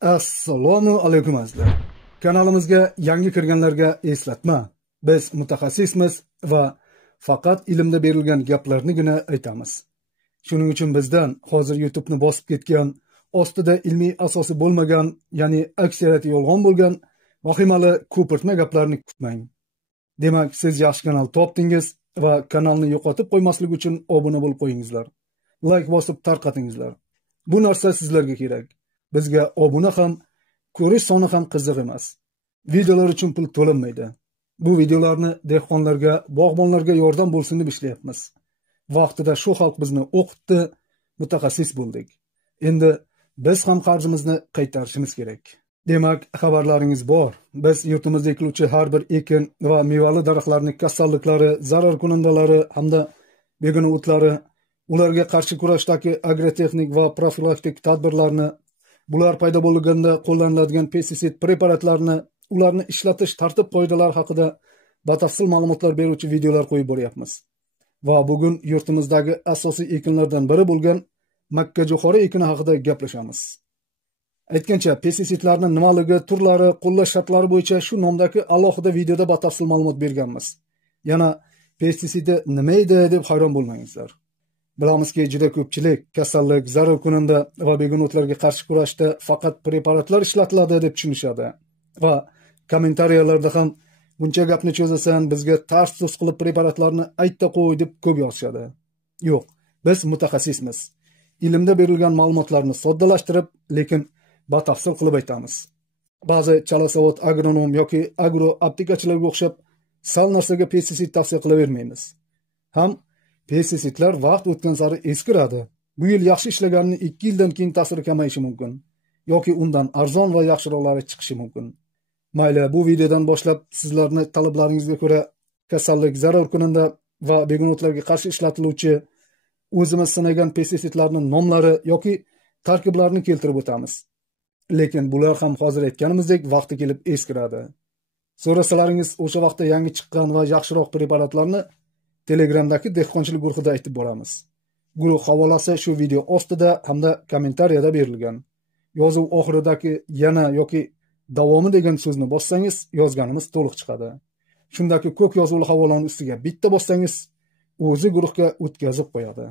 Assalomu alaykum azizlar. Kanalimizga yangi kirganlarga eslatma. Biz mutaxassismiz va faqat ilmda berilgan gaplarnigina aytamiz. Shuning uchun bizdan hozir YouTube'ni bosib ketgan, ostida ilmiy asosi bo'lmagan, ya'ni aksariyati yolg'on bo'lgan vahimali ko'pirtma gaplarni kutmang. Demak, siz yaxshi kanal topdingiz va kanalni yo'qotib qo'ymaslik uchun obuna bo'lib qo'yingizlar. Like bosib tarqatingizlar. Bu narsa sizlarga kerak. Bizga obuna ham, ko'rish soni ham qiziq emas. Videolar uchun pul to'lanmaydi. Bu videolarni dehqonlarga, bog'bonlarga yordam bo'lsin deb ishlayapmiz. Vaqtida shu xalq bizni o'qitdi, mutaxassis bo'ldik. Endi biz ham qarzimizni qaytarishimiz kerak. Demak, xabarlaringiz bor. Biz yurtimizda ekiluvchi har bir ekin va mevali daraxtlarning kasalliklari, zarar kunandalari hamda begona o'tlari, ularga qarshi kurashdagi agrotexnik va profilaktik tadbirlarni, bular paydo bo'lganda qo'llaniladigan pestisid preparatlarni, ularni ishlatish tartib-qoidalari haqida batafsil ma'lumotlar beruvchi videolar qo'yib boryapmiz. Va bugun yurtimizdagi asosiy ekinlardan biri bo'lgan makkajo'xori ekini haqida gaplashamiz. Aytgancha, pestisidlarning nimaligi, turlari, qo'llash shartlari bo'yicha shu nomdagi alohida videoda batafsil ma'lumot berganmiz. Yana pestisidi nima edi deb hayron bo'lmangizlar. Bilamizki, juda ko'pchilik kasallik, zarar kunanda va begona o'tlarga qarshi kurashda faqat preparatlar ishlatiladi deb tushunishadi. Va kommentariyalarda ham buncha gapni cho'zasan, bizga tars so'z qilib preparatlarni aytda qo'y deb ko'p yozishadi. Yo'q, biz mutaxassismiz. Ilmda berilgan ma'lumotlarni soddalashtirib, lekin batafsil qilib aytamiz. Ba'zi chalasavod agronom yoki agro aptekachilarga o'xshab sal narsaga pestisid tavsiya qilavermaymiz. Ham pestisidlar vaqt o'tgan sari eskiradi. Bu yil yaxshi ishlaganini 2 yildan keyin ta'siri kamayishi mumkin yoki undan arzon va yaxshiroqlari chiqishi mumkin. Mayli, bu videodan boshlab sizlarni talablaringizga ko'ra kasallik, zarar kunanda va begona o'tlarga qarshi ishlatiluvchi o'zimiz sinagan pestisidlarning nomlari yoki tarkiblarini keltirib o'tamiz. Lekin bular ham hozir aytganimizdek vaqti kelib eskiradi. So'rasalaringiz o'sha vaqtda yangi chiqqan va yaxshiroq preparatlarni Telegramdagi dehqonchilik guruhida aytib boramiz. Guruh havolasi shu video ostida hamda kommentariyada berilgan. Yozuv oxiridagi yana yoki davomi degan so'zni bossangiz, yozganimiz to'liq chiqadi. Shundaki ko'k yozuvli havolani ustiga bitta bossangiz, o'zi guruhga o'tkazib qo'yadi.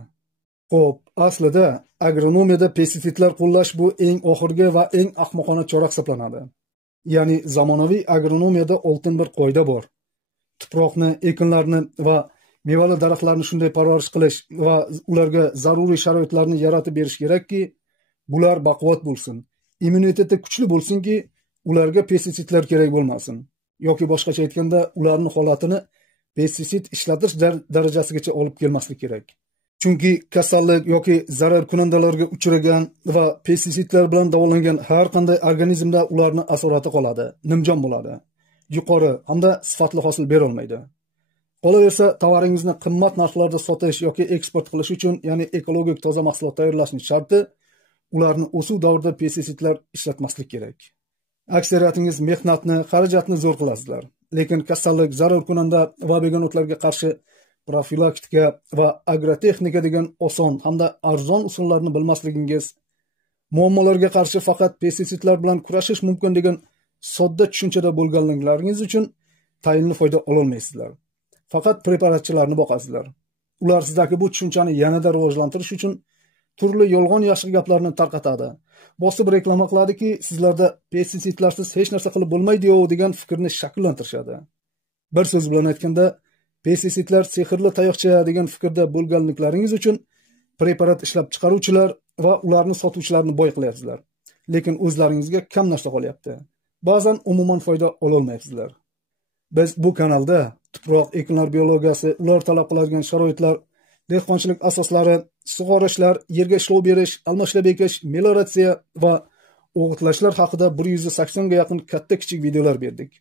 Xo'p, aslida agronomiyada pestisidlar qo'llash bu eng oxirgi va eng ahmoqona chora hisoblanadi. Ya'ni zamonaviy agronomiyada oltin bir qoida bor. Tuproqni, ekinlarni va mevali daraxtlarni shunday parvarish qilish va ularga zaruriy sharoitlarni yaratib berish kerakki, bular baquvvat bo'lsin, immuniteti kuchli bo'lsinki, ularga pestisidlar kerak bo'lmasin. Yoki boshqacha aytganda, ularning holatini pestisid ishlatish darajasigacha olib kelmaslik kerak. Chunki kasallik yoki zarar kunandalarga uchragan va pestisidlar bilan davolangan har qanday organizmda ularning asorati qoladi, nimjon bo'ladi, yuqori hamda sifatli hosil bera olmaydi. Qolaversa, tovaringizni qimmat narxlarda sotish yoki eksport qilish uchun, ya'ni ekologik toza mahsulot tayyorlashning sharti, ularni o'suv davrida pestisidlar ishlatmaslik kerak. Aksariyatingiz mehnatni, xarajatni zo'r qilasizlar, lekin kasallik, zarar kunanda va begona o'tlarga qarshi profilaktika va agrotexnika degan oson hamda arzon usullarni bilmasligingiz, muammolarga qarshi faqat pestisidlar bilan kurashish mumkin degan sodda tushunchada bo'lganliklaringiz uchun tayinli foyda ololmaysizlar. Faqat preparatchilarni boqasizlar. Ular sizdagi bu tushunchani yanada rivojlantirish uchun turli yolg'on yashiq gaplarni tarqatadi. Bosib reklama qiladiki, sizlarda pestisidlarsiz hech narsa qilib bo'lmaydi-yo degan fikrni shakllantirishadi. Bir so'z bilan aytganda, pestisidlar sehrli tayoqcha degan fikrda bo'lganliklaringiz uchun preparat ishlab chiqaruvchilar va ularni sotuvchilarni boy qilyapsizlar. Lekin o'zlaringizga kam narsa qolyapti. Ba'zan umuman foyda ololmayapsizlar. Biz bu kanalda tuproq, ekinlar biologiyasi, ular talab qiladigan sharoitlar, dehqonchilik asoslari, sug'orishlar, yerga ishlov berish, almashlab ekish, melioratsiya va o'g'itlashlar haqida 180 ga yaqin katta-kichik videolar berdik.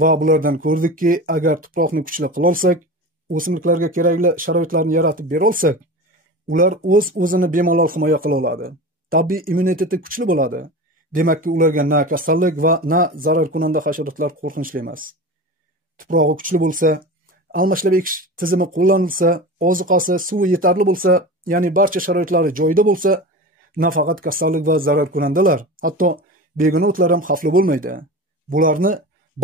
Va bulardan ko'rdikki, agar tuproqni kuchli qila olsak, o'simliklarga kerakli sharoitlarni yaratib bera olsak, ular o'z-o'zini bemalol himoya qila oladi. Tabiiy immuniteti kuchli bo'ladi. Demakki, ularga na kasallik va na zarar kunanda hasharotlar qo'rqinchli emas. Tuprog'i kuchli bo'lsa, almashlab ekish tizimi qo'llanilsa, oziqasi, suvi yetarli bo'lsa, ya'ni barcha sharoitlari joyida bo'lsa, nafaqat kasallik va zarar kunandalar, hatto begona o'tlar ham xavfli bo'lmaydi. Bularni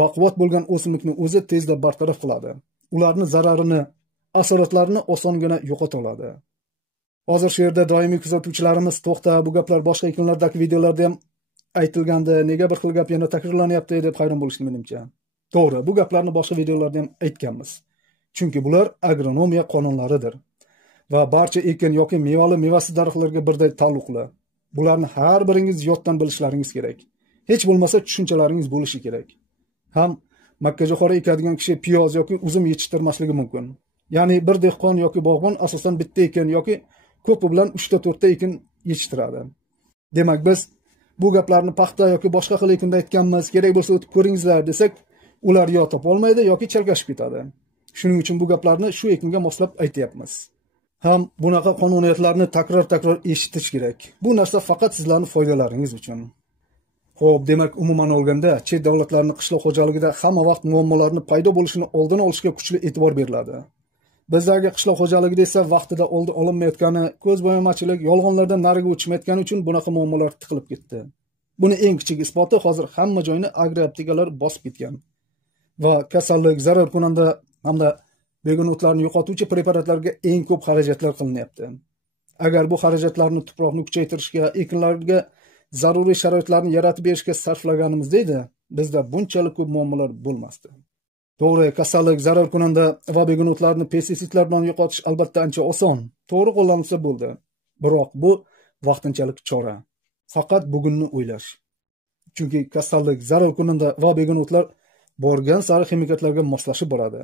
baquvvat bo'lgan o'simlikni o'zi tezda bartaraf qiladi. Ularni zararini, asoratlarini osongina yo'qota oladi. Hozir shu yerda doimiy kuzatuvchilarimiz to'xta, bu gaplar boshqa ekinlardagi videolarda ham aytilgandi, nega bir xil gap yana takrorlanyapti deb hayron bo'lishdi menimcha. To'g'ri, bu gaplarni boshqa videolarda ham aytganmiz. Chunki bular agronomiya qonunlaridir va barcha ekin yoki mevasiz daraxtlarga birday taalluqli. Bularni har biringiz yoddan bilishlaringiz kerak. Hech bo'lmasa tushunchalaringiz bo'lishi kerak. Ham makkajo'xori ekadigan kishi piyoz yoki uzum yetishtirmasligi mumkin. Ya'ni bir dehqon yoki bog'bon asosan bitta ekin yoki ko'pi bilan 3 ta ekin yetishtiradi. Demak, biz bu gaplarni paxta yoki boshqa xil ekinda aytganmiz, kerak bo'lsa o'tib ko'ringizlar desak, ular yo topolmaydi yoki chalkashib ketadi. Shuning uchun bu gaplarni shu ekinga moslab aytyapmiz. Ham bunaqa qonuniyatlarni takror eshitish kerak. Bu narsa faqat sizlarning foydalaringiz uchun. Xo'p, demak, umuman olganda, chet davlatlarning qishloq xo'jaligida hamma vaqt muammolarning paydo bo'lishini oldini olishga kuchli e'tibor beriladi. Bizdagi qishloq xo'jaligida esa vaqtida oldi olinmayotgani, ko'zbo'yamachilik, yolg'onlardan nariga o'tishmayotgani uchun bunaqa muammolar tiqilib ketdi. Buni eng kichik isboti hozir hamma joyni agroaptekalar bosib ketgan. Va kasallik, zarar kunanda hamda begona o'tlarni yo'qotuvchi preparatlarga eng ko'p xarajatlar qilinyapti. Agar bu xarajatlarni tuproqni kuchaytirishga, ekinlarga zaruriy sharoitlarni yaratib berishga sarflaganimizda edi, bizda bunchalik ko'p muammolar bo'lmasdi. To'g'ri, kasallik, zarar kunanda va begona o'tlarni pestitsidlar bilan yo'qotish albatta ancha oson, to'g'ri qo'llanilsa bo'ldi. Biroq bu vaqtinchalik chora. Faqat bugunni o'ylash. Chunki kasallik, zarar kunanda va begona o'tlar borgan sari ximikatlarga moslashib boradi.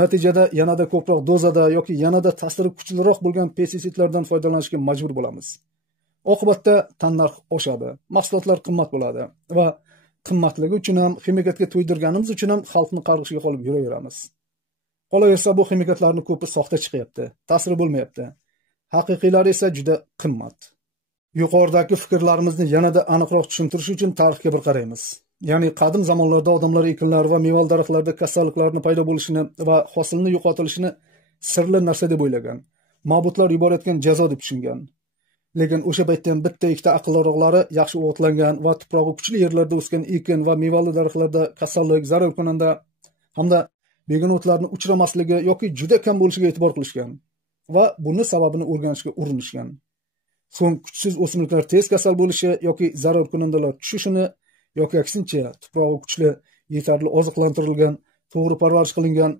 Natijada yanada ko'proq dozada yoki yanada ta'siri kuchliroq bo'lgan pestitsidlardan foydalanishga majbur bo'lamiz. Oqibatda tannarx oshadi, mahsulotlar qimmat bo'ladi va qimmatligi uchun ham, ximikatga to'ydirganimiz uchun ham xalqni qarg'ishiga qolib yuraveramiz. Qolaversa, bu ximikatlarning ko'pi soxta chiqyapti, ta'siri bo'lmayapti. Haqiqiylari esa juda qimmat. Yuqoridagi fikrlarimizni yanada aniqroq tushuntirish uchun tarixga bir qaraymiz. Ya'ni qadim zamonlarda odamlar ekinlar va mevali daraxtlarda kasalliklarning paydo bo'lishini va hosilni yo'qotilishini sirli narsa deb o'ylagan. Ma'budlar yuborayotgan jazo deb tushungan. Lekin o'sha paytda ham bitta ikkita aqlliroqlari yaxshi o'g'itlangan va tuprog'i kuchli yerlarda o'sgan ekin va mevali daraxtlarda kasallik, zarar kunanda hamda begona o'tlarni uchramasligi yoki juda kam bo'lishiga e'tibor qilishgan va buni sababini o'rganishga urinishgan. So'ng kuchsiz o'simliklar tez kasal bo'lishi yoki zarar kunandalar tushishini yoki aksincha tuprog'i kuchli, yetarli oziqlantirilgan, to'g'ri parvarish qilingan,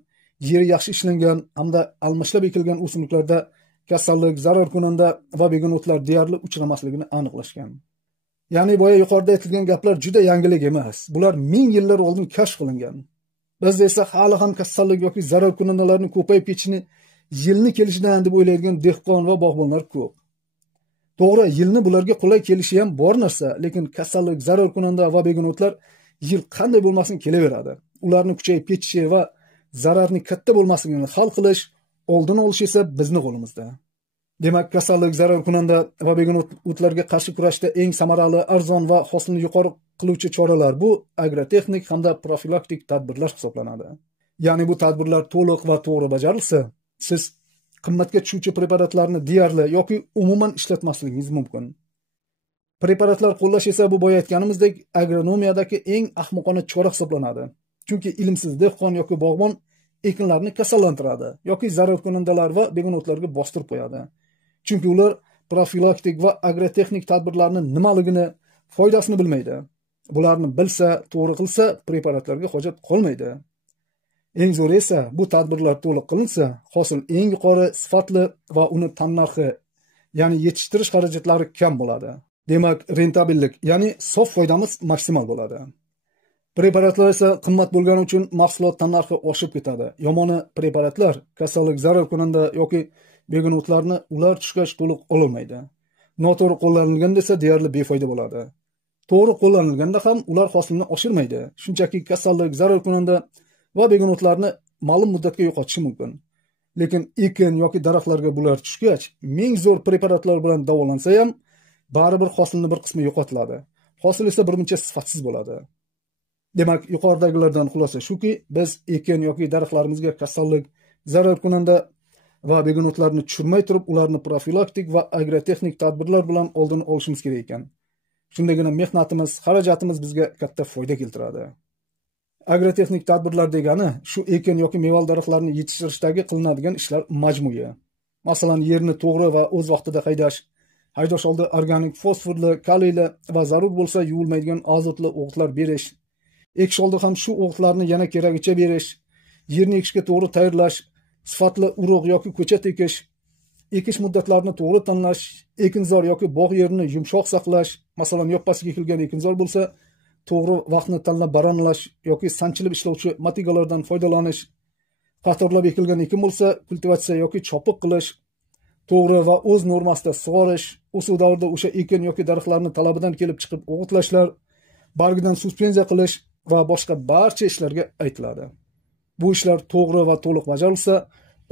yeri yaxshi ishlangan hamda almashlab ekilgan o'simliklarda kasallik, zarar kunanda va begona o'tlar deyarli uchramasligini aniqlashgan. Ya'ni boya yuqorida aytilgan gaplar juda yangilik emas. Bular ming yillar oldin kashf qilingan. Bizda esa hali ham kasallik yoki zarar kunandalarning ko'payib ketishini yilni kelishidan deb o'ylaydigan dehqon va bog'bonlar ko'p. To'g'ri, yilni bularga qulay kelishi ham bor narsa, lekin kasallik, zarar kunanda va begona o'tlar yil qanday bo'lmasin kelaveradi. Ularni kuchayib ketishi va zararni katta bo'lmasligini hal qilish, oldini olish esa bizning qo'limizda. Demak, kasallik, zarar kunanda va begona o'tlarga qarshi kurashda eng samarali, arzon va hosilni yuqori qiluvchi choralar bu agrotexnik hamda profilaktik tadbirlar hisoblanadi. Ya'ni bu tadbirlar to'liq va to'g'ri bajarilsa, siz qimmatga tushuvchi preparatlarni deyarli yoki umuman ishlatmasligingiz mumkin. Preparatlar qo'llash esa bu boya aytganimizdek agronomiyadagi eng ahmoqona chora hisoblanadi. Chunki ilmsiz dehqon yoki bog'bon ekinlarni kasallantiradi yoki zarar kunandalar va begona o'tlarga bostirib qo'yadi. Chunki ular profilaktik va agrotexnik tadbirlarning nimaligini, foydasini bilmaydi. Bularni bilsa, to'g'ri qilsa, preparatlarga hojat qolmaydi. Eng zo'ri esa bu tadbirlar to'liq qilinsa, hosil eng yuqori sifatli va uni tannarxi, ya'ni yetishtirish xarajatlari kam bo'ladi. Demak, rentabillik, ya'ni sof foydamiz maksimal bo'ladi. Preparatlar esa qimmat bo'lgani uchun mahsulot tannarxi oshib ketadi. Yomoni preparatlar kasallik, zarar kunanda yoki begona o'tlarni ular tushgach to'liq ololmaydi. Noto'g'ri qo'llanilganda esa deyarli befoyda bo'ladi. To'g'ri qo'llanilganda ham ular hosilni oshirmaydi. Shunchaki kasallik, zarar kunanda va begona o'tlarni ma'lum muddatga yo'qotishi mumkin. Lekin ekin yoki daraxtlarga bular tushgach, ming zo'r preparatlar bilan davolansa ham, baribir hosilning bir qismi yo'qotiladi. Hosil esa birmuncha sifatsiz bo'ladi. Demak, yuqoridagilardan xulosa shuki, biz ekin yoki daraxtlarimizga kasallik, zarar kunanda va begona o'tlarni tushirmay turib, ularni profilaktik va agrotexnik tadbirlar bilan oldini olishimiz kerak ekan. Shundagina mehnatimiz, xarajatimiz bizga katta foyda keltiradi. Agrotexnik tadbirlar degani shu ekin yoki mevali daraxtlarni yetishtirishdagi qilinadigan ishlar majmui. Masalan, yerni to'g'ri va o'z vaqtida haydash, haydash oldi organik fosforli, kaliyli va zarur bo'lsa yuvilmaydigan azotli o'g'itlar berish, ekish oldi ham shu o'g'itlarni yana keragicha berish, yerni ekishga to'g'ri tayyorlash, sifatli urug' yoki ko'chat ekish muddatlarini to'g'ri tanlash, ekinzor yoki bog' yerini yumshoq saqlash, masalan, yoppasiga ekilgan ekinzor bo'lsa, to'g'ri vaqtni tanlab baronlash yoki sanchilib ishlovchi motigalardan foydalanish, qatorlab ekilgan ekin bo'lsa, kultivatsiya yoki chopiq qilish, to'g'ri va o'z normasida sug'orish, o'suv davrida o'sha ekin yoki daraxtlarni talabidan kelib chiqib o'g'itlashlar, bargidan suspenziya qilish va boshqa barcha ishlarga aytiladi. Bu ishlar to'g'ri va to'liq bajarilsa,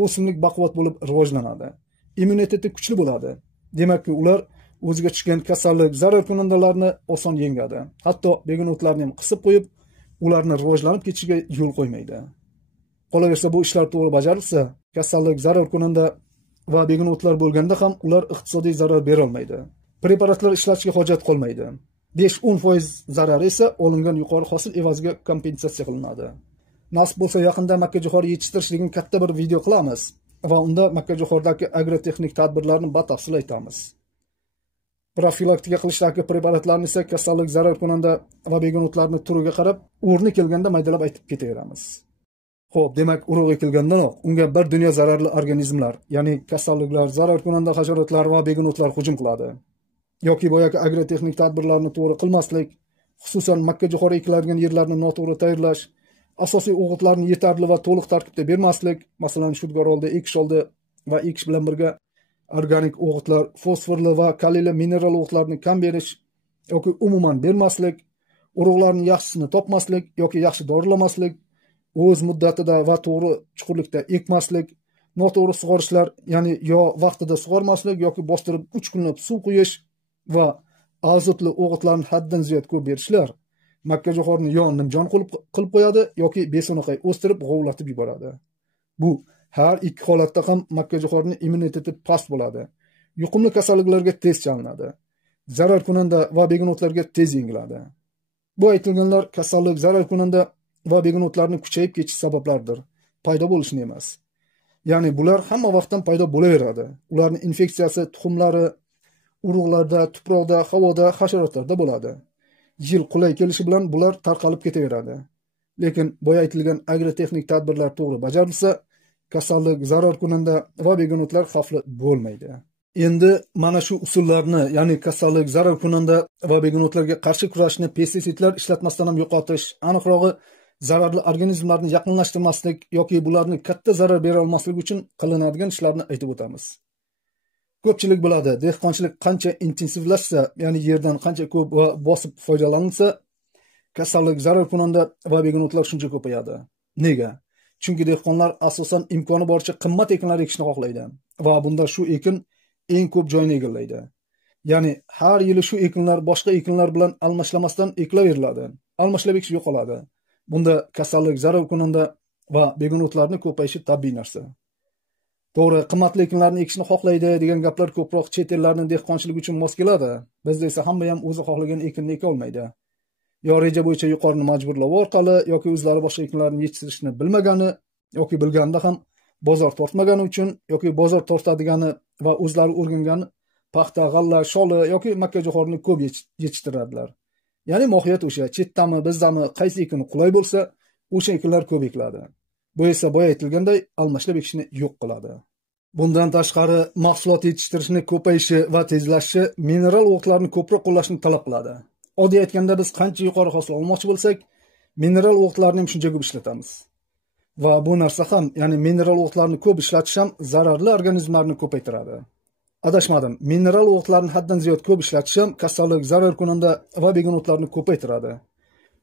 o'simlik baquvvat bo'lib rivojlanadi. Immuniteti kuchli bo'ladi. Demakki, ular o'ziga tushgan kasallik, zarar kunandalarni oson yengadi. Hatto begonotlarni ham qisib qo'yib, ularni rivojlanib ketishiga yo'l qo'ymaydi. Qolaversa, bu ishlar to'g'ri bajarilsa, kasallik, zarar kunanda va begonotlar bo'lganda ham ular iqtisodiy zarar bera olmaydi. Preparatlar ishlatishga hojat qolmaydi. 5-10% zarar esa olingan yuqori hosil evaziga kompensatsiya qilinadi. Nasib bo'lsa, yaqinda makkajo'xori yetishtirish degan katta bir video qilamiz va unda makkajo'xoridagi agrotexnik tadbirlarni batafsil aytamiz. Profilaktika qilishdagi preparatlarni esa kasallik, zarar kunanda va begonotlarni turiga qarab, o'rni kelganda maydalab aytib ketaveramiz. Xo'p, demak, urug' ekilgandanoq unga bir dunyo zararli organizmlar, ya'ni kasalliklar, zarar kunanda hasharotlar va begonotlar hujum qiladi. Yoki boyagi agrotexnik tadbirlarni to'g'ri qilmaslik, xususan makkajo'xori ekiladigan yerlarni noto'g'ri tayyorlash, asosiy o'g'itlarni yetarli va to'liq tarkibda bermaslik, masalan, shudgor oldi, ekish oldi va ekish bilan birga organik o'g'itlar, fosforli va kaliyli mineral o'g'itlarni kam berish yoki umuman bermaslik, urug'larning yaxshisini topmaslik yoki yaxshi dorilamaslik, o'z muddatida va to'g'ri chuqurlikda ekmaslik, noto'g'ri sug'orishlar, ya'ni yo vaqtida sug'ormaslik yoki bostirib 3 kunlab suv quyish va azotli o'g'itlarni haddan ziyod ko'p berishlar makkajo'xorini yo nimjon qilib qo'yadi yoki beso'naqay o'stirib g'ovlatib yuboradi. Bu har ikki holatda ham makkajo'xorining immuniteti past bo'ladi. Yuqumli kasalliklarga tez chalinadi. Zarar kunanda va begonotlarga tez yengiladi. Bu aytilganlar kasallik, zarar kunanda va begonotlarni kuchayib ketish sabablaridir, paydo bo'lishini emas. Ya'ni bular hamma vaqtdan paydo bo'laveradi. Ularning infeksiyasi tuxumlari, urug'larda, tuproqda, havoda, hasharotlarda bo'ladi. Yil qulay kelishi bilan bular tarqalib ketaveradi. Lekin boya aytilgan agrotexnik tadbirlar to'g'ri bajarilsa, kasallik, zarar kunanda va begonotlar xavfli bo'lmaydi. Endi mana shu usullarni, ya'ni kasallik, zarar kunanda va begonotlarga qarshi kurashni pestitsidlar ishlatmasdan ham yo'qotish, aniqrog'i zararli organizmlarni yaqinlashtirmaslik yoki bularni katta zarar bera olmaslik uchun qilinadigan ishlarni aytib o'tamiz. Ko'pchilik biladi, dehqonchilik qancha intensivlashsa, ya'ni yerdan qancha ko'p va bosib foydalanilsa, kasallik, zarar kunanda va begonotlar shuncha ko'payadi. Nega? Chunki dehqonlar asosan imkoni boricha qimmat ekinlar ekishni xohlaydi va bunda shu ekin eng ko'p joyni egallaydi. Ya'ni har yili shu ekinlar boshqa ekinlar bilan almashlamasdan ekilaveriladi. Almashlab ekish yo'qoladi. Bunda kasallik, zarar kunanda va begonotlarni ko'payishi tabiiy narsa. To'g'ri, qimmatli ekinlarni ekishni xohlaydi degan gaplar ko'proq chet ellarning dehqonchiligi uchun mos keladi. Bizda esa hamma ham o'zi xohlagan ekinni eka olmaydi. Yo reja bo'yicha yuqorini majburlov orqali yoki o'zlari boshqa ekinlarni yetishtirishni bilmagani yoki bilganda ham bozor tortmagani uchun yoki bozor tortadigani va o'zlari o'rgangani paxta, g'alla, sholi yoki makkajo'xorini ko'p yetishtiradilar. Ya'ni mohiyat o'sha, chetdami, bizdami qaysi ekin qulay bo'lsa, o'sha ekinlar ko'p ekiladi. Bu esa boya aytilganday almashlab ekishni yo'q qiladi. Bundan tashqari, mahsulot yetishtirishni ko'payishi va tezlashishi mineral o'g'itlarni ko'proq qo'llashni talab qiladi. Oddiy aytganda, biz qancha yuqori hosil olmoqchi bo'lsak, mineral o'g'itlarni ham shuncha ko'p ishlatamiz. Va bu narsa ham, ya'ni mineral o'g'itlarni ko'p ishlatish ham zararli organizmlarni ko'paytiradi. Adashmadim, mineral o'g'itlarni haddan ziyod ko'p ishlatish ham kasallik, zarar kunanda va begonotlarni ko'paytiradi.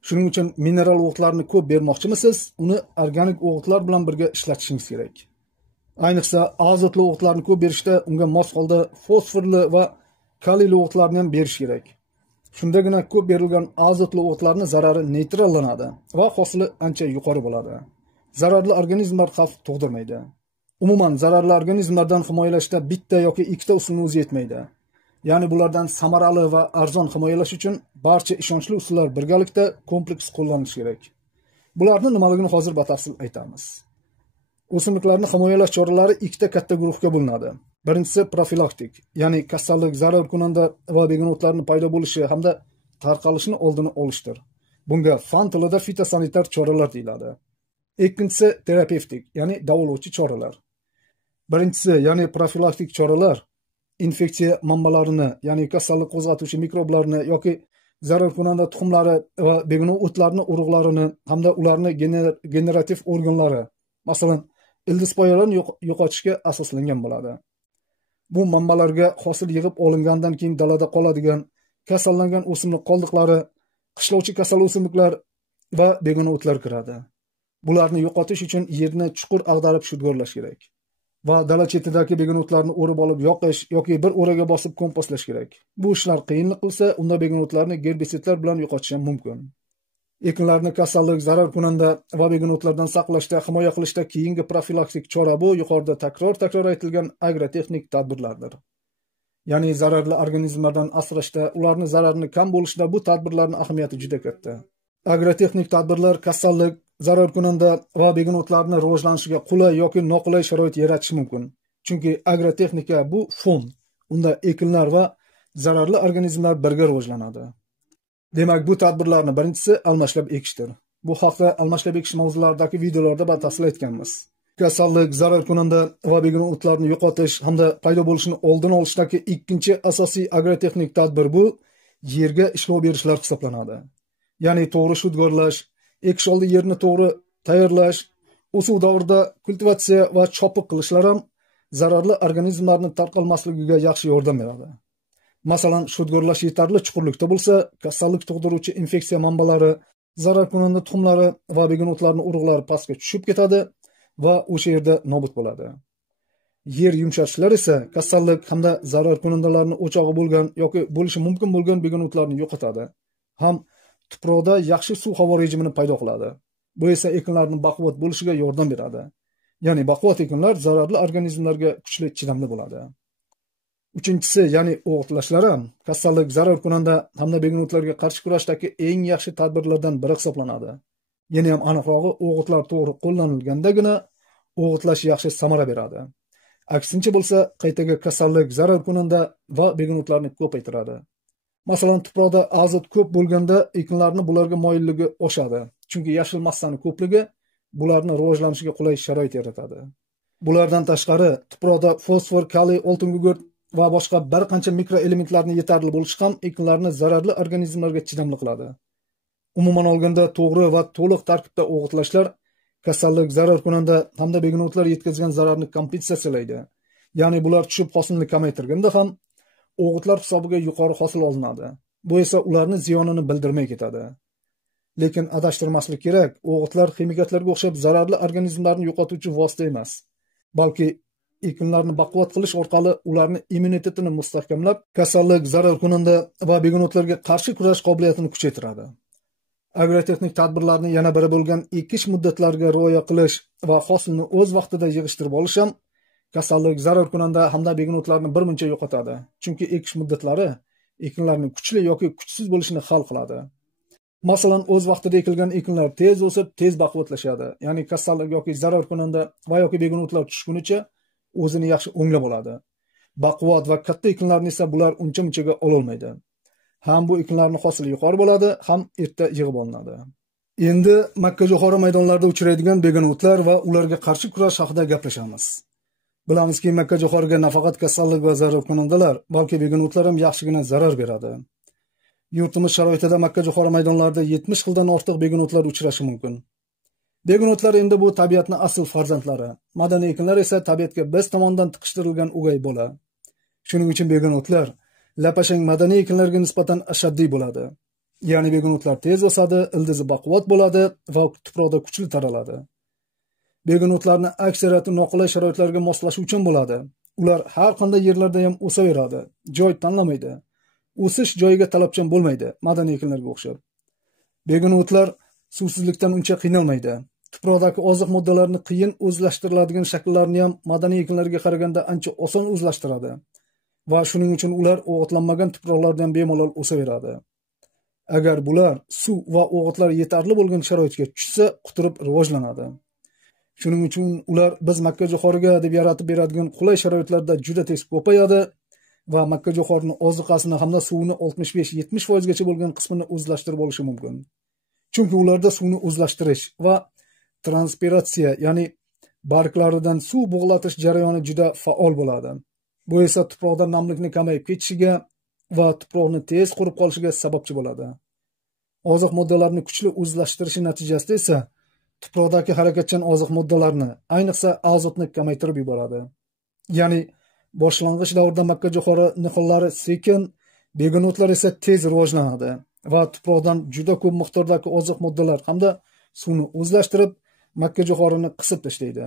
Shuning uchun mineral o'g'itlarni ko'p bermoqchimisiz, uni organik o'g'itlar bilan birga ishlatishingiz kerak. Ayniqsa azotli o'g'itlarni ko'p berishda unga mos holda fosforli va kaliyli o'g'itlarni ham berish kerak. Shundagina ko'p berilgan azotli o'g'itlarni zarari neytrallanadi va hosili ancha yuqori bo'ladi. Zararli organizmlar xavf tug'dirmaydi. Umuman zararli organizmlardan himoyalashda bitta yoki ikkita usulni o'zi yetmaydi. Ya'ni bulardan samarali va arzon himoyalash uchun barcha ishonchli usullar birgalikda kompleks qo'llanilishi kerak. Bularning nimaligini hozir batafsil aytamiz. O'simliklarni himoyalash choralari ikkita katta guruhga bo'linadi. Birinchisi profilaktik, ya'ni kasallik, zarar kunanda va begonotlarning paydo bo'lishi hamda tarqalishini oldini olishdir. Bunga fan tilida fitosanitar choralar deyiladi. Ikkinchisi terapevtik, ya'ni davolovchi choralar. Birinchisi, ya'ni profilaktik choralar infeksiya manbalarini, ya'ni kasallik qo'zg'atuvchi mikroblarni yoki zarar kunanda tuxumlari va begonot o'tlarni urug'larini hamda ularni generativ organlari, masalan, ildiz poyalarini yo'qotishga asoslangan bo'ladi. Bu manbalarga hosil yig'ib olingandan keyin dalada qoladigan kasallangan o'simlik qoldiqlari, qishlovchi kasal o'simliklar va begonot o'tlar kiradi. Bularni yo'qotish uchun yerni chuqur ag'darib shudgorlash kerak va dala chetidagi begonotlarni o'rib olib yoqish yoki bir o'raga bosib kompostlash kerak. Bu ishlar qiyinlik qilsa, unda begonotlarni gerbisidlar bilan yo'qotish ham mumkin. Ekinlarni kasallik, zarar kunanda va begonotlardan saqlashda, himoya qilishda keyingi profilaktik chora bu yuqorida takror aytilgan agrotexnik tadbirlardir. Ya'ni zararli organizmlardan asrashda, ularning zararini kam bo'lishida bu tadbirlarning ahamiyati juda katta. Agrotexnik tadbirlar kasallik, zarar kunanda va begonotlarning rivojlanishiga qulay yoki noqulay sharoit yaratishi mumkin. Chunki agrotexnika bu fon. Unda ekinlar va zararli organizmlar birga rivojlanadi. Demak, bu tadbirlarning birinchisi almashlab ekishdir. Bu haqda almashlab ekish mavzularidagi videolarda batafsil aytganmiz. Kasallik, zarar kunanda va begonot o'tlarni yo'qotish hamda paydo bo'lishini oldini olishdagi ikkinchi asosiy agrotexnik tadbir bu yerga ishlov berishlar hisoblanadi. Ya'ni to'g'ri shudgorlash, ekish oldi yerni to'g'ri tayyorlash, o'suv davrida kultivatsiya va chopiq qilishlar ham zararli organizmlarning tarqalmasligiga yaxshi yordam beradi. Masalan, shudgorlash yetarli chuqurlikda bo'lsa, kasallik tug'diruvchi infeksiya manbalari, zarar kunanda tuxumlari va begonotlarning urug'lari pastga tushib ketadi va o'sha yerda nobud bo'ladi. Yer yumshatishlar esa kasallik hamda zarar kunandalarning o'chog'i bo'lgan yoki bo'lishi mumkin bo'lgan begonotlarni yo'qotadi. Ham tuproqda yaxshi suv-havo rejimini paydo qiladi. Bu esa ekinlarning baquvvat bo'lishiga yordam beradi. Ya'ni baquvvat ekinlar zararli organizmlarga kuchli chidamli bo'ladi. Uchinchisi, ya'ni o'g'itlashlar ham kasallik, zarar kunanda hamda begonotlarga qarshi kurashdagi eng yaxshi tadbirlardan biri hisoblanadi. Yana ham aniqrog'i, o'g'itlar to'g'ri qo'llanilgandagina o'g'itlash yaxshi samara beradi. Aksincha bo'lsa, qaytaga kasallik, zarar kunanda va begonotlarni ko'paytiradi. Masalan, tuproqda azot ko'p bo'lganda ekinlarning bularga moyilligi oshadi. Chunki yashil massani ko'pligi bularning rivojlanishiga qulay sharoit yaratadi. Bulardan tashqari, tuproqda fosfor, kaliy, oltin gugurt va boshqa bir qancha mikroelementlarning yetarli bo'lishi ham ekinlarni zararli organizmlarga chidamli qiladi. Umuman olganda, to'g'ri va to'liq tarkibda o'g'itlashlar kasallik, zarar kunanda hamda begonotlar yetkazgan zararni kompensatsiyalaydi. Ya'ni bular tushib hosilni kamaytirganda ham o'g'itlar hisobiga yuqori hosil olinadi. Bu esa ularning ziyonini bildirmay ketadi. Lekin adashtirmaslik kerak, o'g'itlar ximikatlarga o'xshab zararli organizmlarni yo'qotuvchi vosita emas, balki ekinlarni baquvvat qilish orqali ularning immunitetini mustahkamlab, kasallik, zarar kunanda va begonotlarga qarshi kurash qobiliyatini kuchaytiradi. Agrotexnik tadbirlarning yana biri bo'lgan ekish muddatlariga rioya qilish va hosilni o'z vaqtida yig'ishtirib olish ham kasallik, zarar kunanda hamda begonotlarni birmuncha yo'qotadi. Chunki ekish muddatlari ekinlarning kuchli yoki kuchsiz bo'lishini hal qiladi. Masalan, o'z vaqtida ekilgan ekinlar tez o'sib, tez baquvvatlashadi. Ya'ni kasallik yoki zarar kunanda va yoki begonotlar tushgunicha o'zini yaxshi o'nglab oladi. Baquvvat va katta ekinlarni esa bular uncha-munchaga ololmaydi. Ham bu ekinlarning hosili yuqori bo'ladi, ham erta yig'ib olinadi. Endi makka-jo'xori maydonlarida uchraydigan begonotlar va ularga qarshi kurash haqida gaplashamiz. Bilamizki, makka-jo'xoriga nafaqat kasallik va zarar kunandalar, balki begonotlar ham yaxshigina zarar beradi. Yurtimiz sharoitida makka-jo'xori maydonlarida 70 xildan ortiq begonotlar uchrashi mumkin. Begonotlar endi bu tabiatning asl farzandlari. Madaniy ekinlar esa tabiatga biz tomonidan tiqishtirilgan o'gay bola. Shuning uchun begonotlar lapashang madaniy ekinlarga nisbatan ashaddiy bo'ladi. Ya'ni begonotlar tez o'sadi, ildizi baquvvat bo'ladi va tuproqda kuchli taraladi. Begonotlarning aksariyati noqulay sharoitlarga moslashuvchan bo'ladi. Ular har qanday yerlarda ham o'saveradi, joy tanlamaydi. O'sish joyiga talabchan bo'lmaydi, madaniy ekinlarga o'xshab. Begonotlar suvsizlikdan uncha qiynalmaydi. Tuproqdagi oziq moddalarini qiyin o'zlashtiriladigan shakllarni ham madaniy ekinlarga qaraganda ancha oson o'zlashtiradi. va shuning uchun ular o'g'itlanmagan tuproqlardan bemalol o'saveradi. Agar bular suv va o'g'itlar yetarli bo'lgan sharoitga tushsa, quturib rivojlanadi. Shuning uchun ular biz makkajo'xoriga deb yaratib beradigan qulay sharoitlarda juda tez ko'payadi va makkajo'xorini oziqasini hamda suvini 65-70% gacha bo'lgan qismini o'zlashtirib olishi mumkin. Chunki ularda suvni o'zlashtirish va transpiratsiya, ya'ni barglaridan suv bug'latish jarayoni juda faol bo'ladi. Bu esa tuproqda namlikni kamayib ketishiga va tuproqni tez qurib qolishiga sababchi bo'ladi. Oziq moddalarni kuchli o'zlashtirishi natijasida esa tuproqdagi harakatchan oziq moddalarni, ayniqsa azotni kamaytirib yuboradi. Ya'ni boshlang'ich davrda makkajo'xori nixollari sekin, begonotlar esa tez rivojlanadi va tuproqdan juda ko'p miqdordagi oziq moddalar hamda suvni o'zlashtirib, makkajo'xorini qisib tashlaydi.